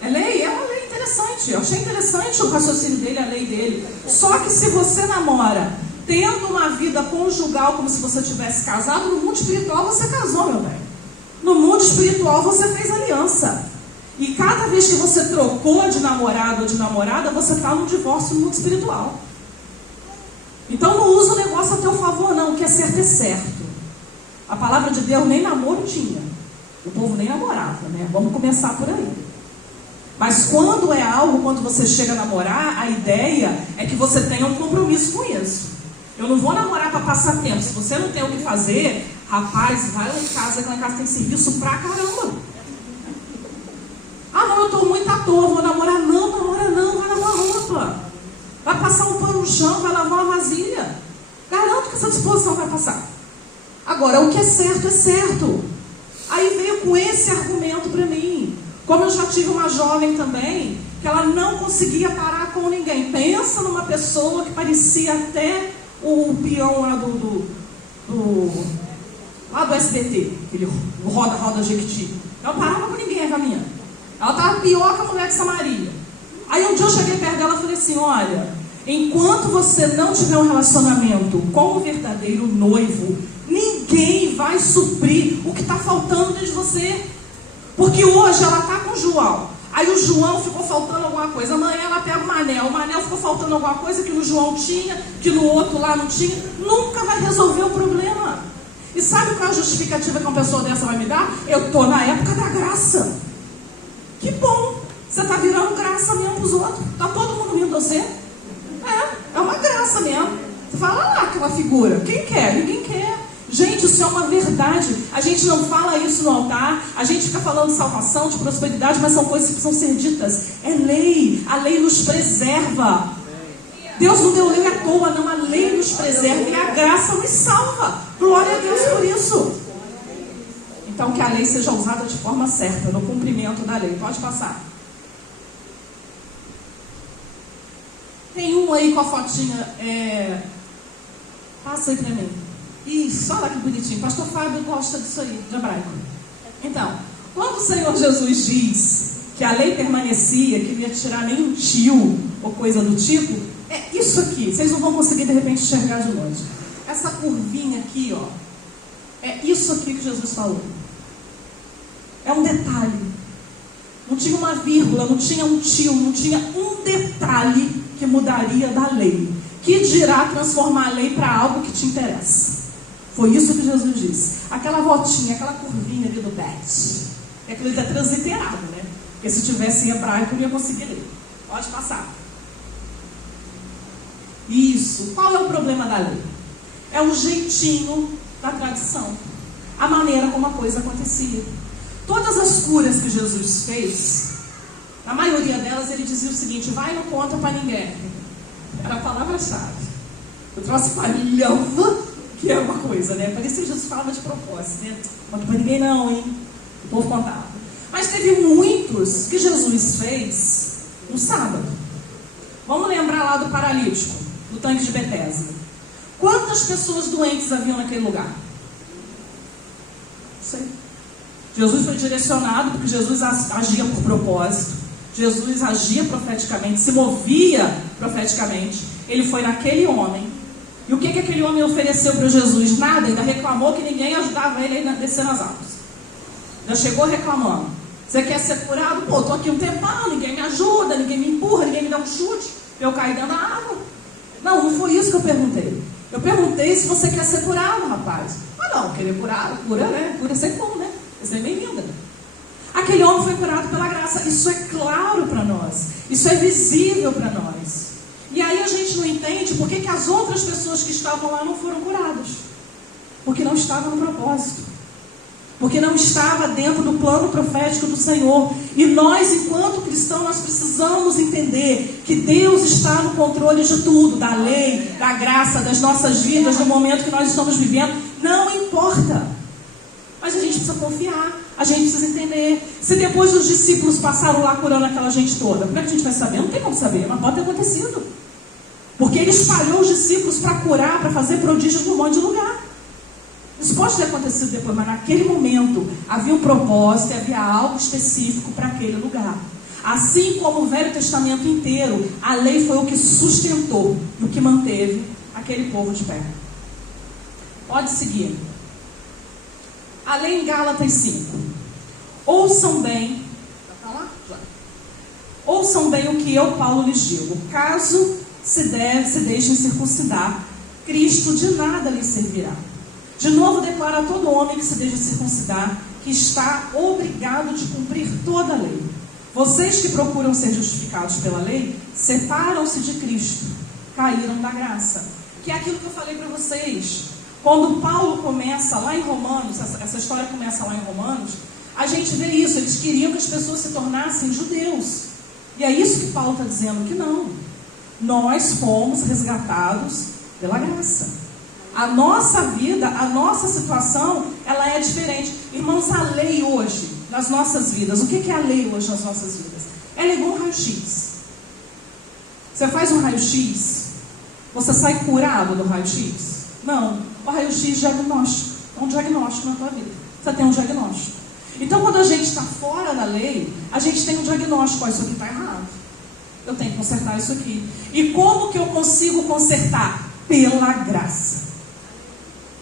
É lei? É uma lei interessante. Eu achei interessante o raciocínio dele, a lei dele. Só que se você namora tendo uma vida conjugal como se você tivesse casado, no mundo espiritual você casou, meu bem. No mundo espiritual você fez aliança. E cada vez que você trocou de namorado ou de namorada, você está num divórcio no mundo espiritual. Então não usa o negócio a teu favor, não. O que é certo é certo. A palavra de Deus nem namoro tinha. O povo nem namorava, né? Vamos começar por aí. Mas quando é algo, quando você chega a namorar, a ideia é que você tenha um compromisso com isso. Eu não vou namorar para passar tempo. Se você não tem o que fazer, rapaz, vai lá em casa, que lá em casa tem serviço pra caramba. Ah, não, eu estou muito à toa, vou namorar. Não, namora não, vai lavar roupa. Vai passar um pano no chão, vai lavar uma vasilha. Garanto que essa disposição vai passar. Agora, o que é certo é certo. Aí veio com esse argumento para mim. Como eu já tive uma jovem também, que ela não conseguia parar com ninguém. Pensa numa pessoa que parecia até o peão lá lá do SBT, aquele roda Jequiti. Ela parava com ninguém, a caminhando. Ela estava pior que a mulher de Samaria. Aí um dia eu cheguei perto dela e falei assim: olha, enquanto você não tiver um relacionamento com o verdadeiro noivo, ninguém vai suprir o que está faltando dentro de você. Porque hoje ela está com o João. Aí o João ficou faltando alguma coisa. Amanhã ela pega o Manel. O Manel ficou faltando alguma coisa que no João tinha, que no outro lá não tinha. Nunca vai resolver o problema. E sabe qual é a justificativa que uma pessoa dessa vai me dar? Eu estou na época da graça. Que bom. Você está virando graça mesmo para os outros. Está todo mundo rindo de você? É uma graça mesmo. Você fala lá aquela figura. Quem quer? Ninguém quer. Gente, isso é uma verdade. A gente não fala isso no altar. A gente fica falando de salvação, de prosperidade, mas são coisas que precisam ser ditas. É lei. A lei nos preserva. Deus não deu lei à toa, não. A lei nos preserva e a graça nos salva. Glória a Deus por isso. Então que a lei seja usada de forma certa, no cumprimento da lei. Pode passar. Tem um aí com a fotinha. Passa aí pra mim. Isso, olha que bonitinho. Pastor Fábio gosta disso aí, de hebraico. Então, quando o Senhor Jesus diz que a lei permanecia, que não ia tirar nenhum tio ou coisa do tipo, é isso aqui. Vocês não vão conseguir de repente enxergar de longe. Essa curvinha aqui, ó, é isso aqui que Jesus falou. É um detalhe. Não tinha uma vírgula, não tinha um tio, não tinha um detalhe que mudaria da lei. Que dirá transformar a lei para algo que te interessa. Foi isso que Jesus disse. Aquela voltinha, aquela curvinha ali do bet. É aquilo que é transliterado, né? Porque se tivesse em hebraico, eu não ia conseguir ler. Pode passar. Isso. Qual é o problema da lei? É o jeitinho da tradição. A maneira como a coisa acontecia. Todas as curas que Jesus fez, na maioria delas, ele dizia o seguinte: vai e não conta para ninguém. Era a palavra-chave. Eu trouxe palhava, que é uma coisa, né? Parecia que Jesus falava de propósito, né? Não conta para ninguém não, hein? O povo contava. Mas teve muitos que Jesus fez no sábado. Vamos lembrar lá do paralítico, do tanque de Betesda. Quantas pessoas doentes haviam naquele lugar? Não sei. Jesus foi direcionado, porque Jesus agia por propósito. Jesus agia profeticamente, se movia profeticamente. Ele foi naquele homem. E o que aquele homem ofereceu para Jesus? Nada, ainda reclamou que ninguém ajudava ele a descer nas águas. Já chegou reclamando. Você quer ser curado? Pô, estou aqui um tempão, ninguém me ajuda, ninguém me empurra, ninguém me dá um chute, eu caí dentro da água. Não foi isso que eu perguntei. Eu perguntei se você quer ser curado, rapaz. Ah, não, querer curar, cura, né? Cura sem como, né? Isso é bem-vinda. Aquele homem foi curado pela graça. Isso é claro para nós. Isso é visível para nós. E aí a gente não entende por que as outras pessoas que estavam lá não foram curadas. Porque não estavam no propósito. Porque não estava dentro do plano profético do Senhor. E nós, enquanto cristãos, nós precisamos entender que Deus está no controle de tudo, da lei, da graça, das nossas vidas, do momento que nós estamos vivendo. Não importa. Mas a gente precisa confiar, a gente precisa entender. Se depois os discípulos passaram lá curando aquela gente toda, como é que a gente vai saber? Não tem como saber, mas pode ter acontecido. Porque ele espalhou os discípulos para curar, para fazer prodígios num monte de lugar. Isso pode ter acontecido depois, mas naquele momento havia um propósito, havia algo específico para aquele lugar. Assim como o Velho Testamento inteiro, a lei foi o que sustentou e o que manteve aquele povo de pé. Pode seguir. A lei em Gálatas 5. Ouçam bem. Ouçam bem o que eu, Paulo, lhes digo. Caso se deixem circuncidar, Cristo de nada lhes servirá. De novo declara a todo homem que se deixa circuncidar que está obrigado de cumprir toda a lei. Vocês que procuram ser justificados pela lei, separam-se de Cristo, caíram da graça. Que é aquilo que eu falei para vocês. Quando Paulo começa lá em Romanos, essa história começa lá em Romanos, a gente vê isso, eles queriam que as pessoas se tornassem judeus. E é isso que Paulo está dizendo, que não. Nós fomos resgatados pela graça. A nossa vida, a nossa situação, ela é diferente. Irmãos, a lei hoje, nas nossas vidas, o que é a lei hoje nas nossas vidas? Ela é igual um raio-x. Você faz um raio-x, você sai curado do raio-x? Não. O raio-x é diagnóstico. É um diagnóstico na tua vida. Você tem um diagnóstico. Então, quando a gente está fora da lei, a gente tem um diagnóstico. Ó, isso aqui está errado. Eu tenho que consertar isso aqui. E como que eu consigo consertar? Pela graça.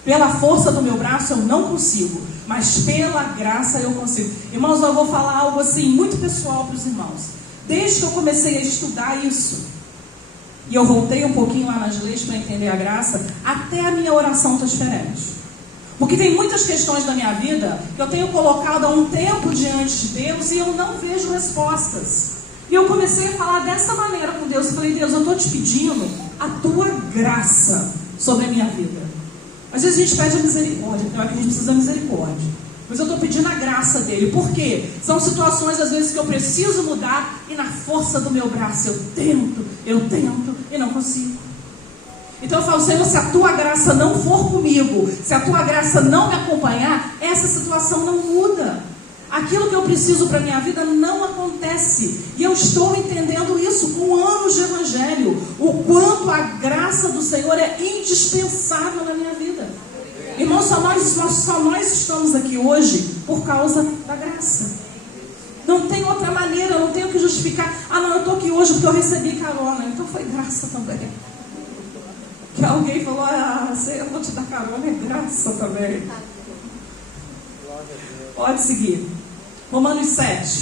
Pela força do meu braço eu não consigo, mas pela graça eu consigo. Irmãos, eu vou falar algo assim, muito pessoal para os irmãos. Desde que eu comecei a estudar isso, e eu voltei um pouquinho lá nas leis para entender a graça, até a minha oração está diferente. Porque tem muitas questões da minha vida que eu tenho colocado há um tempo diante de Deus e eu não vejo respostas. E eu comecei a falar dessa maneira com Deus. Eu falei, Deus, eu estou te pedindo a tua graça sobre a minha vida. Às vezes a gente pede a misericórdia, então é que a gente precisa da misericórdia. Mas eu estou pedindo a graça dele. Por quê? São situações às vezes que eu preciso mudar e na força do meu braço eu tento e não consigo. Então eu falo, Senhor, se a tua graça não for comigo, se a tua graça não me acompanhar, essa situação não muda. Aquilo que eu preciso para a minha vida não acontece. E eu estou entendendo isso com anos de evangelho. O quanto a graça do Senhor é indispensável na minha vida. Irmãos, só nós estamos aqui hoje por causa da graça. Não tem outra maneira, eu não tenho que justificar. Ah, não, eu estou aqui hoje porque eu recebi carona. Então foi graça também. Que alguém falou, eu vou te dar carona, é graça também. Pode seguir. Romanos 7.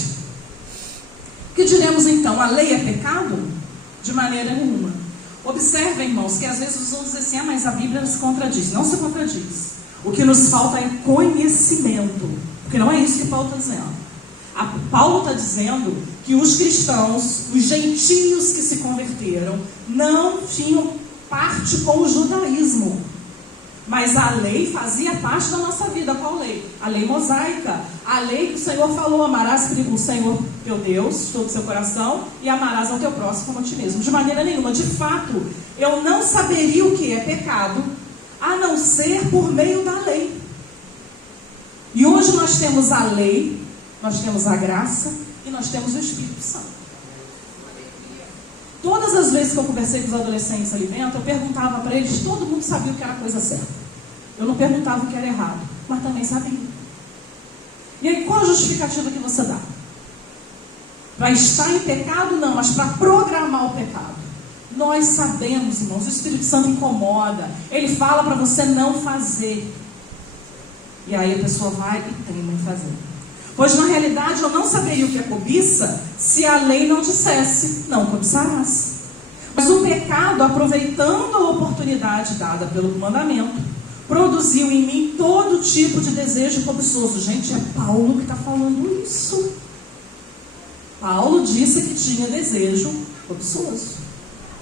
O que diremos então? A lei é pecado? De maneira nenhuma. Observem, irmãos, que às vezes os outros dizem assim, mas a Bíblia se contradiz. Não se contradiz. O que nos falta é conhecimento. Porque não é isso que Paulo está dizendo. Paulo está dizendo que os cristãos, os gentios que se converteram, não tinham parte com o judaísmo. Mas a lei fazia parte da nossa vida. Qual lei? A lei mosaica. A lei que o Senhor falou, amarás o Senhor teu Deus de todo o seu coração e amarás ao teu próximo como a ti mesmo. De maneira nenhuma. De fato, eu não saberia o que é pecado, a não ser por meio da lei. E hoje nós temos a lei, nós temos a graça e nós temos o Espírito Santo. Todas as vezes que eu conversei com os adolescentes ali dentro, eu perguntava para eles, todo mundo sabia o que era a coisa certa. Eu não perguntava o que era errado, mas também sabia. E aí, qual a justificativa que você dá? Para estar em pecado, não, mas para programar o pecado. Nós sabemos, irmãos, o Espírito Santo incomoda. Ele fala para você não fazer. E aí a pessoa vai e teima em fazer. Pois na realidade eu não saberia o que é cobiça se a lei não dissesse, não cobiçarás. Mas o pecado, aproveitando a oportunidade dada pelo mandamento, produziu em mim todo tipo de desejo cobiçoso. Gente, é Paulo que está falando isso. Paulo disse que tinha desejo cobiçoso.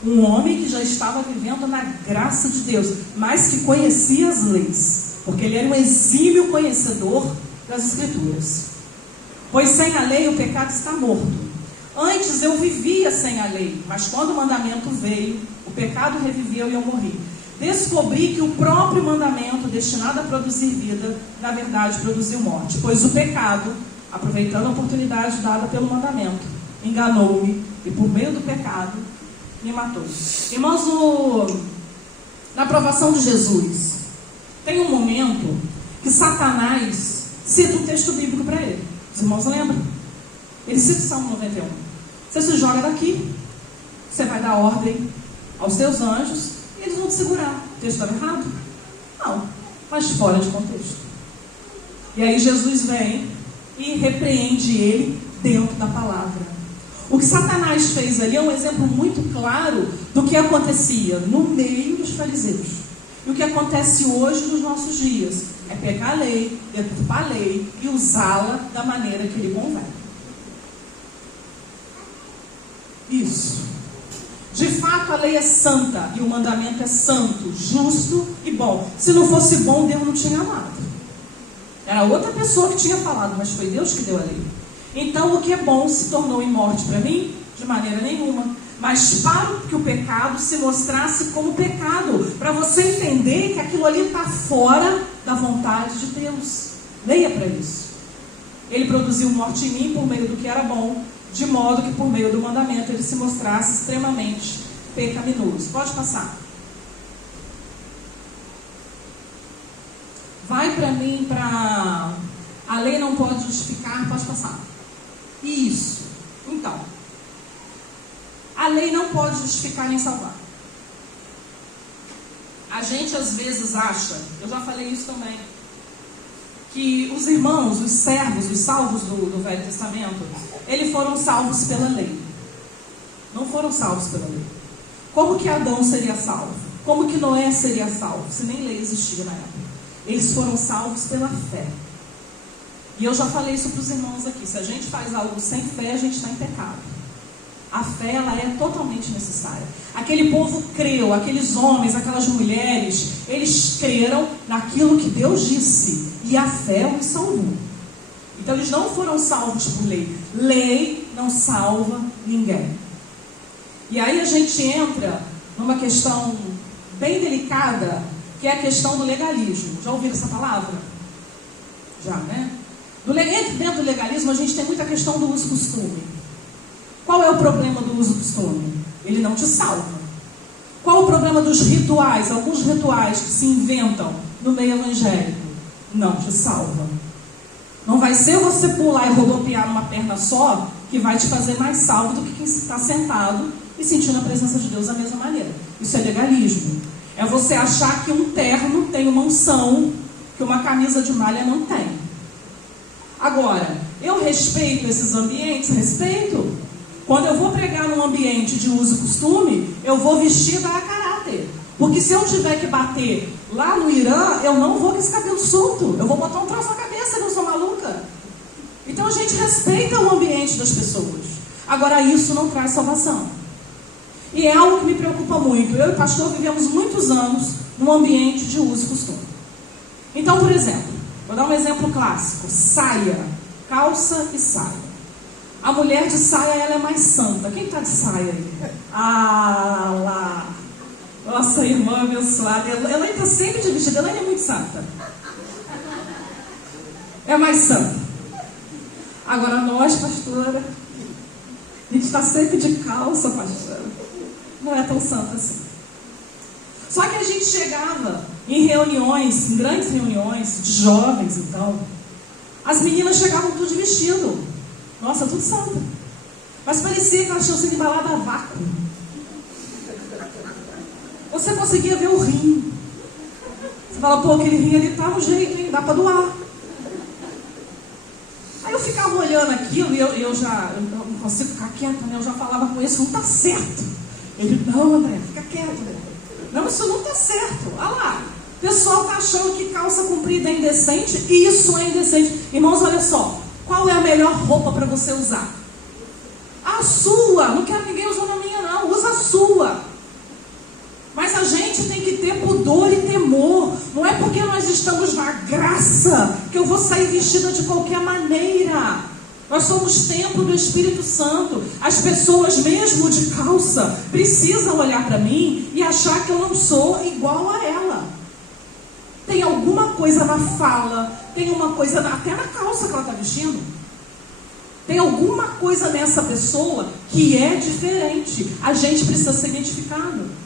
Um homem que já estava vivendo na graça de Deus, mas que conhecia as leis, porque ele era um exímio conhecedor das Escrituras. Pois sem a lei o pecado está morto. Antes eu vivia sem a lei, mas quando o mandamento veio, o pecado reviveu e eu morri. Descobri que o próprio mandamento, destinado a produzir vida, na verdade produziu morte. Pois o pecado, aproveitando a oportunidade dada pelo mandamento, enganou-me e por meio do pecado me matou. Irmãos, na aprovação de Jesus, tem um momento que Satanás cita um texto bíblico para ele. Os irmãos lembram? Ele cita o Salmo 91. Você se joga daqui, você vai dar ordem aos seus anjos e eles vão te segurar. O texto estava errado? Não, mas fora de contexto. E aí Jesus vem e repreende ele dentro da palavra. O que Satanás fez ali é um exemplo muito claro do que acontecia no meio dos fariseus. E o que acontece hoje nos nossos dias é pegar a lei, deturpar a lei e usá-la da maneira que lhe convém. Isso. De fato, a lei é santa e o mandamento é santo, justo e bom. Se não fosse bom, Deus não tinha amado. Era outra pessoa que tinha falado, mas foi Deus que deu a lei. Então, o que é bom se tornou em morte para mim? De maneira nenhuma. Mas para que o pecado se mostrasse como pecado, para você entender que aquilo ali está fora da vontade de Deus. Leia para isso. Ele produziu morte em mim por meio do que era bom, de modo que por meio do mandamento ele se mostrasse extremamente pecaminoso. Pode passar. Vai para mim, para a lei não pode justificar, pode passar. Isso. Então, a lei não pode justificar nem salvar. A gente às vezes acha, eu já falei isso também, que os irmãos, os servos, os salvos do Velho Testamento, eles foram salvos pela lei. Não foram salvos pela lei. Como que Adão seria salvo? Como que Noé seria salvo? Se nem lei existia na época. Eles foram salvos pela fé. E eu já falei isso para os irmãos aqui. Se a gente faz algo sem fé, a gente está em pecado. A fé, ela é totalmente necessária. Aquele povo creu, aqueles homens, aquelas mulheres, eles creram naquilo que Deus disse. E a fé os salvou. Então eles não foram salvos por lei. Lei não salva ninguém. E aí a gente entra numa questão bem delicada, que é a questão do legalismo. Já ouviram essa palavra? Já, né? Dentro do legalismo a gente tem muita questão do uso-costume. Qual é o problema do uso-costume? Ele não te salva. Qual o problema dos rituais? Alguns rituais que se inventam no meio evangélico. Não te salva. Não vai ser você pular e rodopiar numa perna só que vai te fazer mais salvo do que quem está sentado e sentindo a presença de Deus da mesma maneira. Isso é legalismo. É você achar que um terno tem uma unção que uma camisa de malha não tem. Agora, eu respeito esses ambientes? Respeito. Quando eu vou pregar num ambiente de uso e costume, eu vou vestida a caráter. Porque se eu tiver que bater lá no Irã, eu não vou com esse cabelo solto. Eu vou botar um troço na cabeça, eu não sou maluca. Então a gente respeita o ambiente das pessoas. Agora, isso não traz salvação. E é algo que me preocupa muito. Eu e o pastor vivemos muitos anos num ambiente de uso e costume. Então, por exemplo, vou dar um exemplo clássico. Saia, calça e saia. A mulher de saia, ela é mais santa. Quem está de saia aí? Ah, lá. Nossa, irmã abençoada. Ela está sempre de vestido. Ela é muito santa. É mais santa. Agora nós, pastora, a gente está sempre de calça, pastora. Não é tão santa assim. Só que a gente chegava em reuniões, em grandes reuniões de jovens, então, as meninas chegavam tudo de vestido. Nossa, tudo santa. Mas parecia que elas tinham sido embaladas a vácuo. Você conseguia ver o rim. Você fala, pô, aquele rim ali tá um jeito, hein? Dá para doar. Aí eu ficava olhando aquilo e eu não consigo ficar quieta, né? Eu já falava com ele, isso não está certo. Ele, não, André, fica quieto, André. Não, isso não está certo. Olha lá, o pessoal está achando que calça comprida é indecente e isso é indecente. Irmãos, olha só, qual é a melhor roupa para você usar? A sua. Não quero ninguém usando a minha, não. Usa a sua. Mas a gente tem que ter pudor e temor. Não é porque nós estamos na graça que eu vou sair vestida de qualquer maneira. Nós somos templo do Espírito Santo. As pessoas, mesmo de calça, precisam olhar para mim e achar que eu não sou igual a ela. Tem alguma coisa na fala, tem uma coisa até na calça que ela está vestindo. Tem alguma coisa nessa pessoa que é diferente. A gente precisa ser identificado.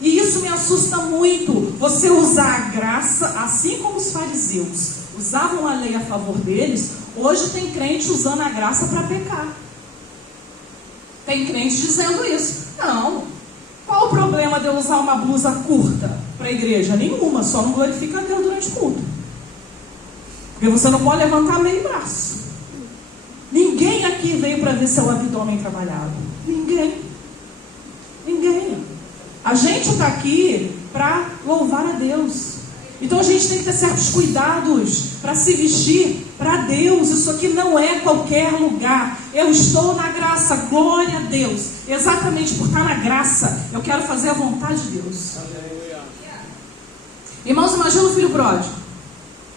E isso me assusta muito. Você usar a graça, assim como os fariseus usavam a lei a favor deles, hoje tem crente usando a graça para pecar. Tem crente dizendo isso. Não. Qual o problema de eu usar uma blusa curta para a igreja? Nenhuma, só não glorifica a Deus durante o culto. Porque você não pode levantar meio braço. Ninguém aqui veio para ver seu abdômen trabalhado. Ninguém. Ninguém. A gente está aqui para louvar a Deus. Então a gente tem que ter certos cuidados para se vestir para Deus. Isso aqui não é qualquer lugar. Eu estou na graça, glória a Deus. Exatamente por estar na graça, eu quero fazer a vontade de Deus. Irmãos, imagina o filho pródigo.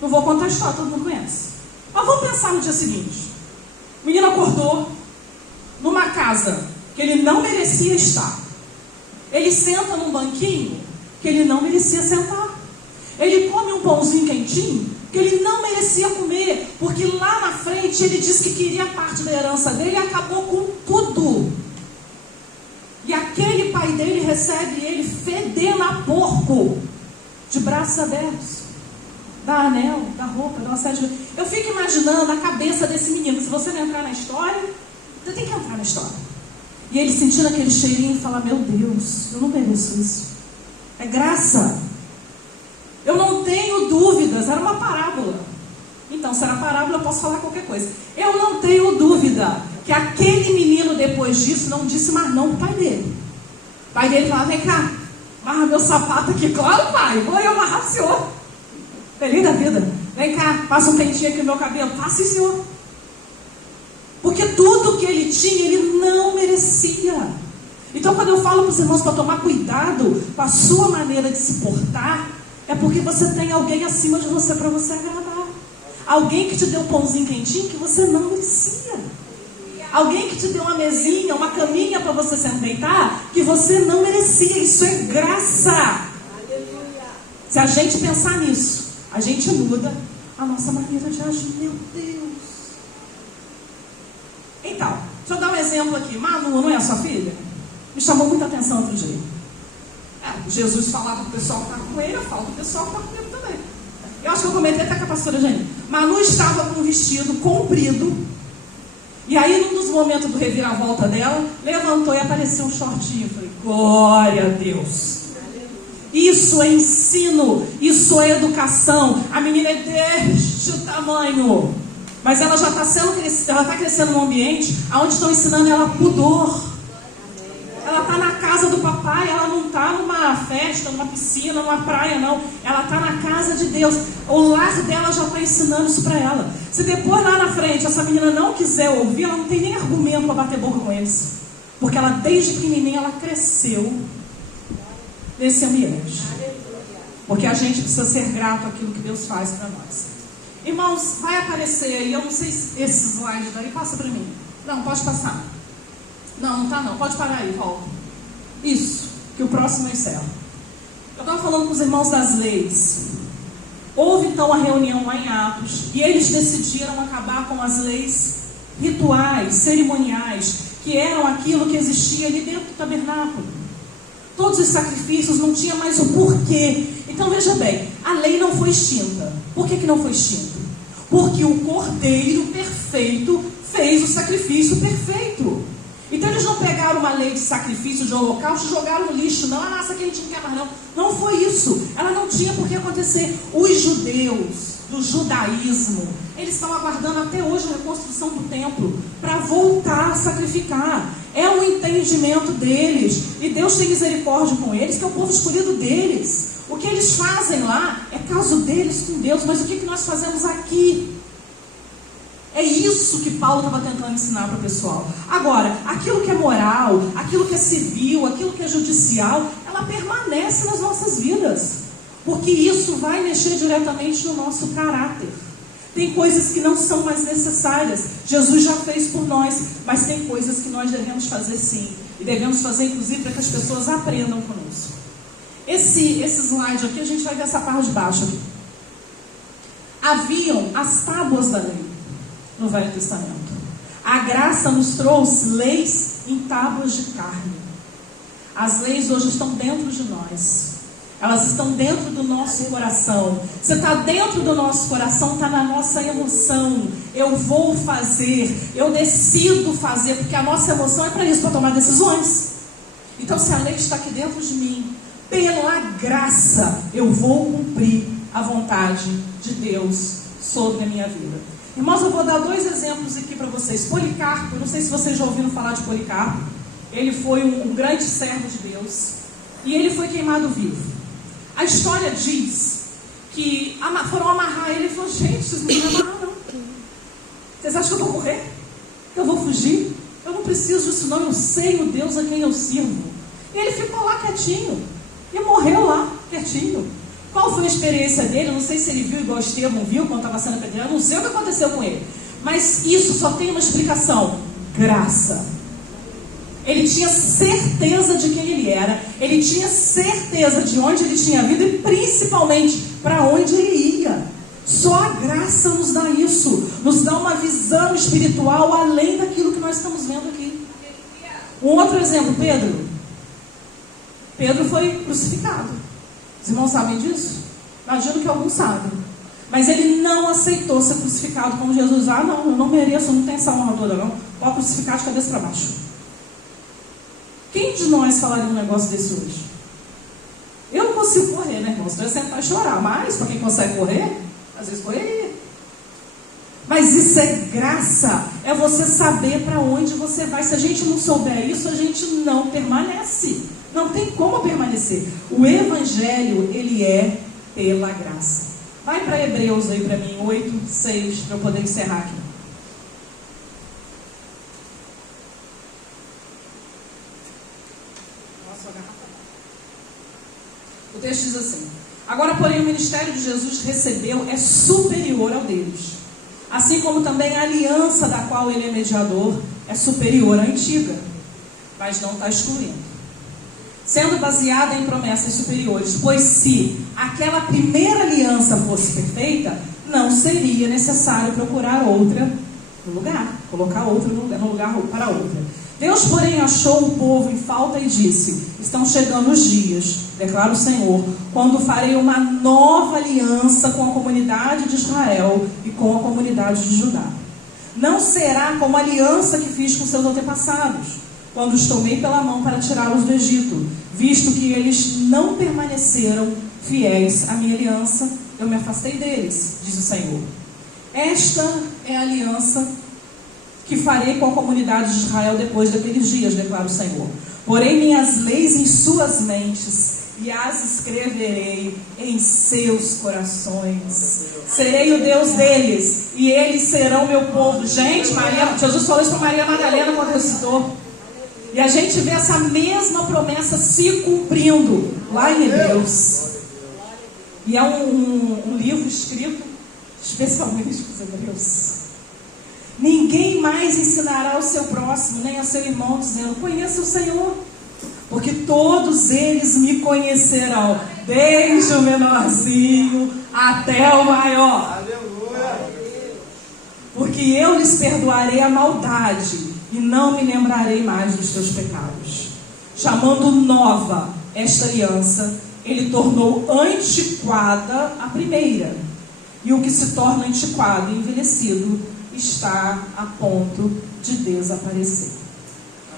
Não vou contar a história, todo mundo conhece. Mas vamos pensar no dia seguinte. O menino acordou numa casa que ele não merecia estar. Ele senta num banquinho que ele não merecia sentar. Ele come um pãozinho quentinho que ele não merecia comer, porque lá na frente ele disse que queria parte da herança dele e acabou com tudo. E aquele pai dele recebe ele fedendo a porco, de braços abertos, dá anel, dá roupa, dá uma série de... Eu fico imaginando a cabeça desse menino. Se você não entrar na história, você tem que entrar na história. E ele sentindo aquele cheirinho e falar, meu Deus, eu não mereço isso. É graça. Eu não tenho dúvidas. Era uma parábola. Então, se era parábola, eu posso falar qualquer coisa. Eu não tenho dúvida que aquele menino, depois disso, não disse mais não pro pai dele. O pai dele falava, vem cá, amarra meu sapato aqui. Claro, pai, vou eu amarrar o senhor. Feliz da vida. Vem cá, passa um pentinho aqui no meu cabelo. Passa, senhor. Porque tudo que ele tinha, ele não merecia. Então, quando eu falo para os irmãos para tomar cuidado com a sua maneira de se portar, é porque você tem alguém acima de você para você agradar. Alguém que te deu um pãozinho quentinho que você não merecia. Alguém que te deu uma mesinha, uma caminha para você se deitar que você não merecia. Isso é graça. Se a gente pensar nisso, a gente muda a nossa maneira de agir. Meu Deus. Então, deixa eu dar um exemplo aqui. Manu, não é a sua filha? Me chamou muita atenção outro dia. Jesus falava com o pessoal que estava com ele, eu falo com o pessoal que estava comigo também. Eu acho que eu comentei até com a pastora Jane. Manu estava com um vestido comprido. E aí, num dos momentos do reviravolta dela, levantou e apareceu um shortinho. Eu falei, glória a Deus. Isso é ensino, isso é educação. A menina é deste tamanho. Mas ela já está crescendo num ambiente onde estão ensinando ela pudor. Ela está na casa do papai, ela não está numa festa, numa piscina, numa praia, não. Ela está na casa de Deus. O lar dela já está ensinando isso para ela. Se depois lá na frente essa menina não quiser ouvir, ela não tem nem argumento para bater boca com eles. Porque ela, desde pequenininha, ela cresceu nesse ambiente. Porque a gente precisa ser grato àquilo que Deus faz para nós. Irmãos, vai aparecer aí, eu não sei se esse slide daí, passa para mim. Não, pode passar. Não, não tá não, pode parar aí, volta. Isso, que o próximo eu encerro. Eu estava falando com os irmãos das leis. Houve então a reunião lá em Atos, e eles decidiram acabar com as leis rituais, cerimoniais, que eram aquilo que existia ali dentro do tabernáculo. Todos os sacrifícios, não tinha mais o porquê. Então veja bem, a lei não foi extinta. Por que não foi extinta? Porque o Cordeiro perfeito fez o sacrifício perfeito. Então eles não pegaram uma lei de sacrifício, de holocausto e jogaram no lixo. Não, essa aqui a gente não quer mais não. Não foi isso. Ela não tinha por que acontecer. Os judeus, do judaísmo, eles estão aguardando até hoje a reconstrução do templo para voltar a sacrificar. É o entendimento deles, e Deus tem misericórdia com eles, que é o povo escolhido deles. O que eles fazem lá é caso deles com Deus, mas o que nós fazemos aqui? É isso que Paulo estava tentando ensinar para o pessoal. Agora, aquilo que é moral, aquilo que é civil, aquilo que é judicial, ela permanece nas nossas vidas, porque isso vai mexer diretamente no nosso caráter. Tem coisas que não são mais necessárias, Jesus já fez por nós, mas tem coisas que nós devemos fazer sim, e devemos fazer inclusive para que as pessoas aprendam conosco. Esse slide aqui, a gente vai ver essa parte de baixo aqui. Haviam as tábuas da lei no Velho Testamento. A graça nos trouxe leis em tábuas de carne. As leis hoje estão dentro de nós. Elas estão dentro do nosso coração. Você está dentro do nosso coração, está na nossa emoção. Eu vou fazer, eu decido fazer, porque a nossa emoção é para isso, para tomar decisões. Então, se a lei está aqui dentro de mim, pela graça, eu vou cumprir a vontade de Deus sobre a minha vida. Irmãos, eu vou dar 2 exemplos aqui para vocês. Policarpo, eu não sei se vocês já ouviram falar de Policarpo. Ele foi um grande servo de Deus e ele foi queimado vivo. A história diz que foram amarrar ele e falou: gente, vocês não vão amarrar não. Vocês acham que eu vou morrer? Que eu vou fugir? Eu não preciso disso não, eu sei o Deus a quem eu sirvo. E ele ficou lá quietinho e morreu lá quietinho. Qual foi a experiência dele? Eu não sei se ele viu igual Estevão viu quando estava sendo apedrejado, não sei o que aconteceu com ele, mas isso só tem uma explicação: graça. Ele tinha certeza de quem ele era, ele tinha certeza de onde ele tinha vindo e principalmente para onde ele ia. Só a graça nos dá isso, nos dá uma visão espiritual além daquilo que nós estamos vendo aqui. Um outro exemplo, Pedro. Pedro foi crucificado. Os irmãos sabem disso? Imagino que alguns sabem. Mas ele não aceitou ser crucificado como Jesus. Ah, não, eu não mereço, eu não tenho essa honra toda não. Pode crucificar de cabeça para baixo. Quem de nós falaria um negócio desse hoje? Eu não consigo correr, né, irmão? Se eu ia sentar e chorar, mas para quem consegue correr, às vezes correria. Mas isso é graça, é você saber para onde você vai. Se a gente não souber isso, a gente não permanece. Não tem como permanecer. O Evangelho, ele é pela graça. Vai para Hebreus aí para mim, 8, 6, para eu poder encerrar aqui. O texto diz assim: agora, porém, o ministério de Jesus recebeu é superior ao deles, assim como também a aliança da qual ele é mediador é superior à antiga, mas não está excluindo, sendo baseada em promessas superiores, pois se aquela primeira aliança fosse perfeita, não seria necessário procurar outra no lugar, colocar outra no lugar para outra. Deus, porém, achou o povo em falta e disse: estão chegando os dias, declara o Senhor, quando farei uma nova aliança com a comunidade de Israel e com a comunidade de Judá. Não será como a aliança que fiz com seus antepassados, quando os tomei pela mão para tirá-los do Egito, visto que eles não permaneceram fiéis à minha aliança, eu me afastei deles, diz o Senhor. Esta é a aliança que farei com a comunidade de Israel depois daqueles dias, declara o Senhor. Porém minhas leis em suas mentes, e as escreverei em seus corações. Serei o Deus deles, e eles serão meu povo. Gente, Jesus falou isso para Maria Madalena quando ressuscitou. E a gente vê essa mesma promessa se cumprindo lá em Hebreus. E é um livro escrito especialmente para os hebreus. Ninguém mais ensinará ao seu próximo, nem ao seu irmão, dizendo: conheça o Senhor, porque todos eles me conhecerão, desde o menorzinho até o maior. Porque eu lhes perdoarei a maldade e não me lembrarei mais dos seus pecados. Chamando nova esta aliança, ele tornou antiquada a primeira. E o que se torna antiquado e envelhecido está a ponto de desaparecer.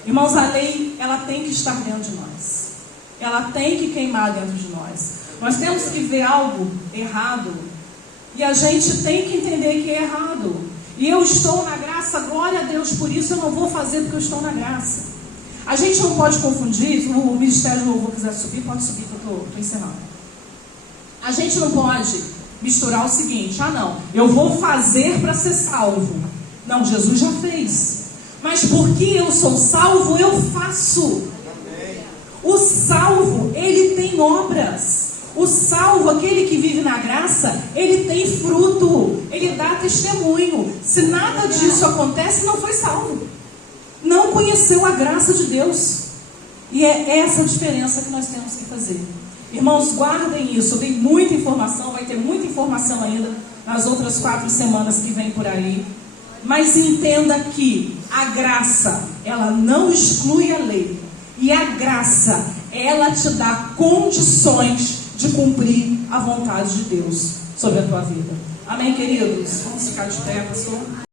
Irmãos, a lei, ela tem que estar dentro de nós. Ela tem que queimar dentro de nós. Nós temos que ver algo errado E a gente tem que entender que é errado. E eu estou na graça, glória a Deus por isso, eu não vou fazer porque eu estou na graça. A gente não pode confundir, se o Ministério do Louvor quiser subir, pode subir que eu estou encerrando. A gente não pode misturar o seguinte: não, eu vou fazer para ser salvo. Não, Jesus já fez. Mas porque eu sou salvo, eu faço. O salvo, ele tem obras. O salvo, aquele que vive na graça, ele tem fruto, ele dá testemunho. Se nada disso acontece, não foi salvo. Não conheceu a graça de Deus. E é essa a diferença que nós temos que fazer. Irmãos, guardem isso. Eu dei muita informação, vai ter muita informação ainda nas outras 4 semanas que vem por aí. Mas entenda que a graça, ela não exclui a lei. E a graça, ela te dá condições de cumprir a vontade de Deus sobre a tua vida. Amém, queridos? Vamos ficar de pé, pastor?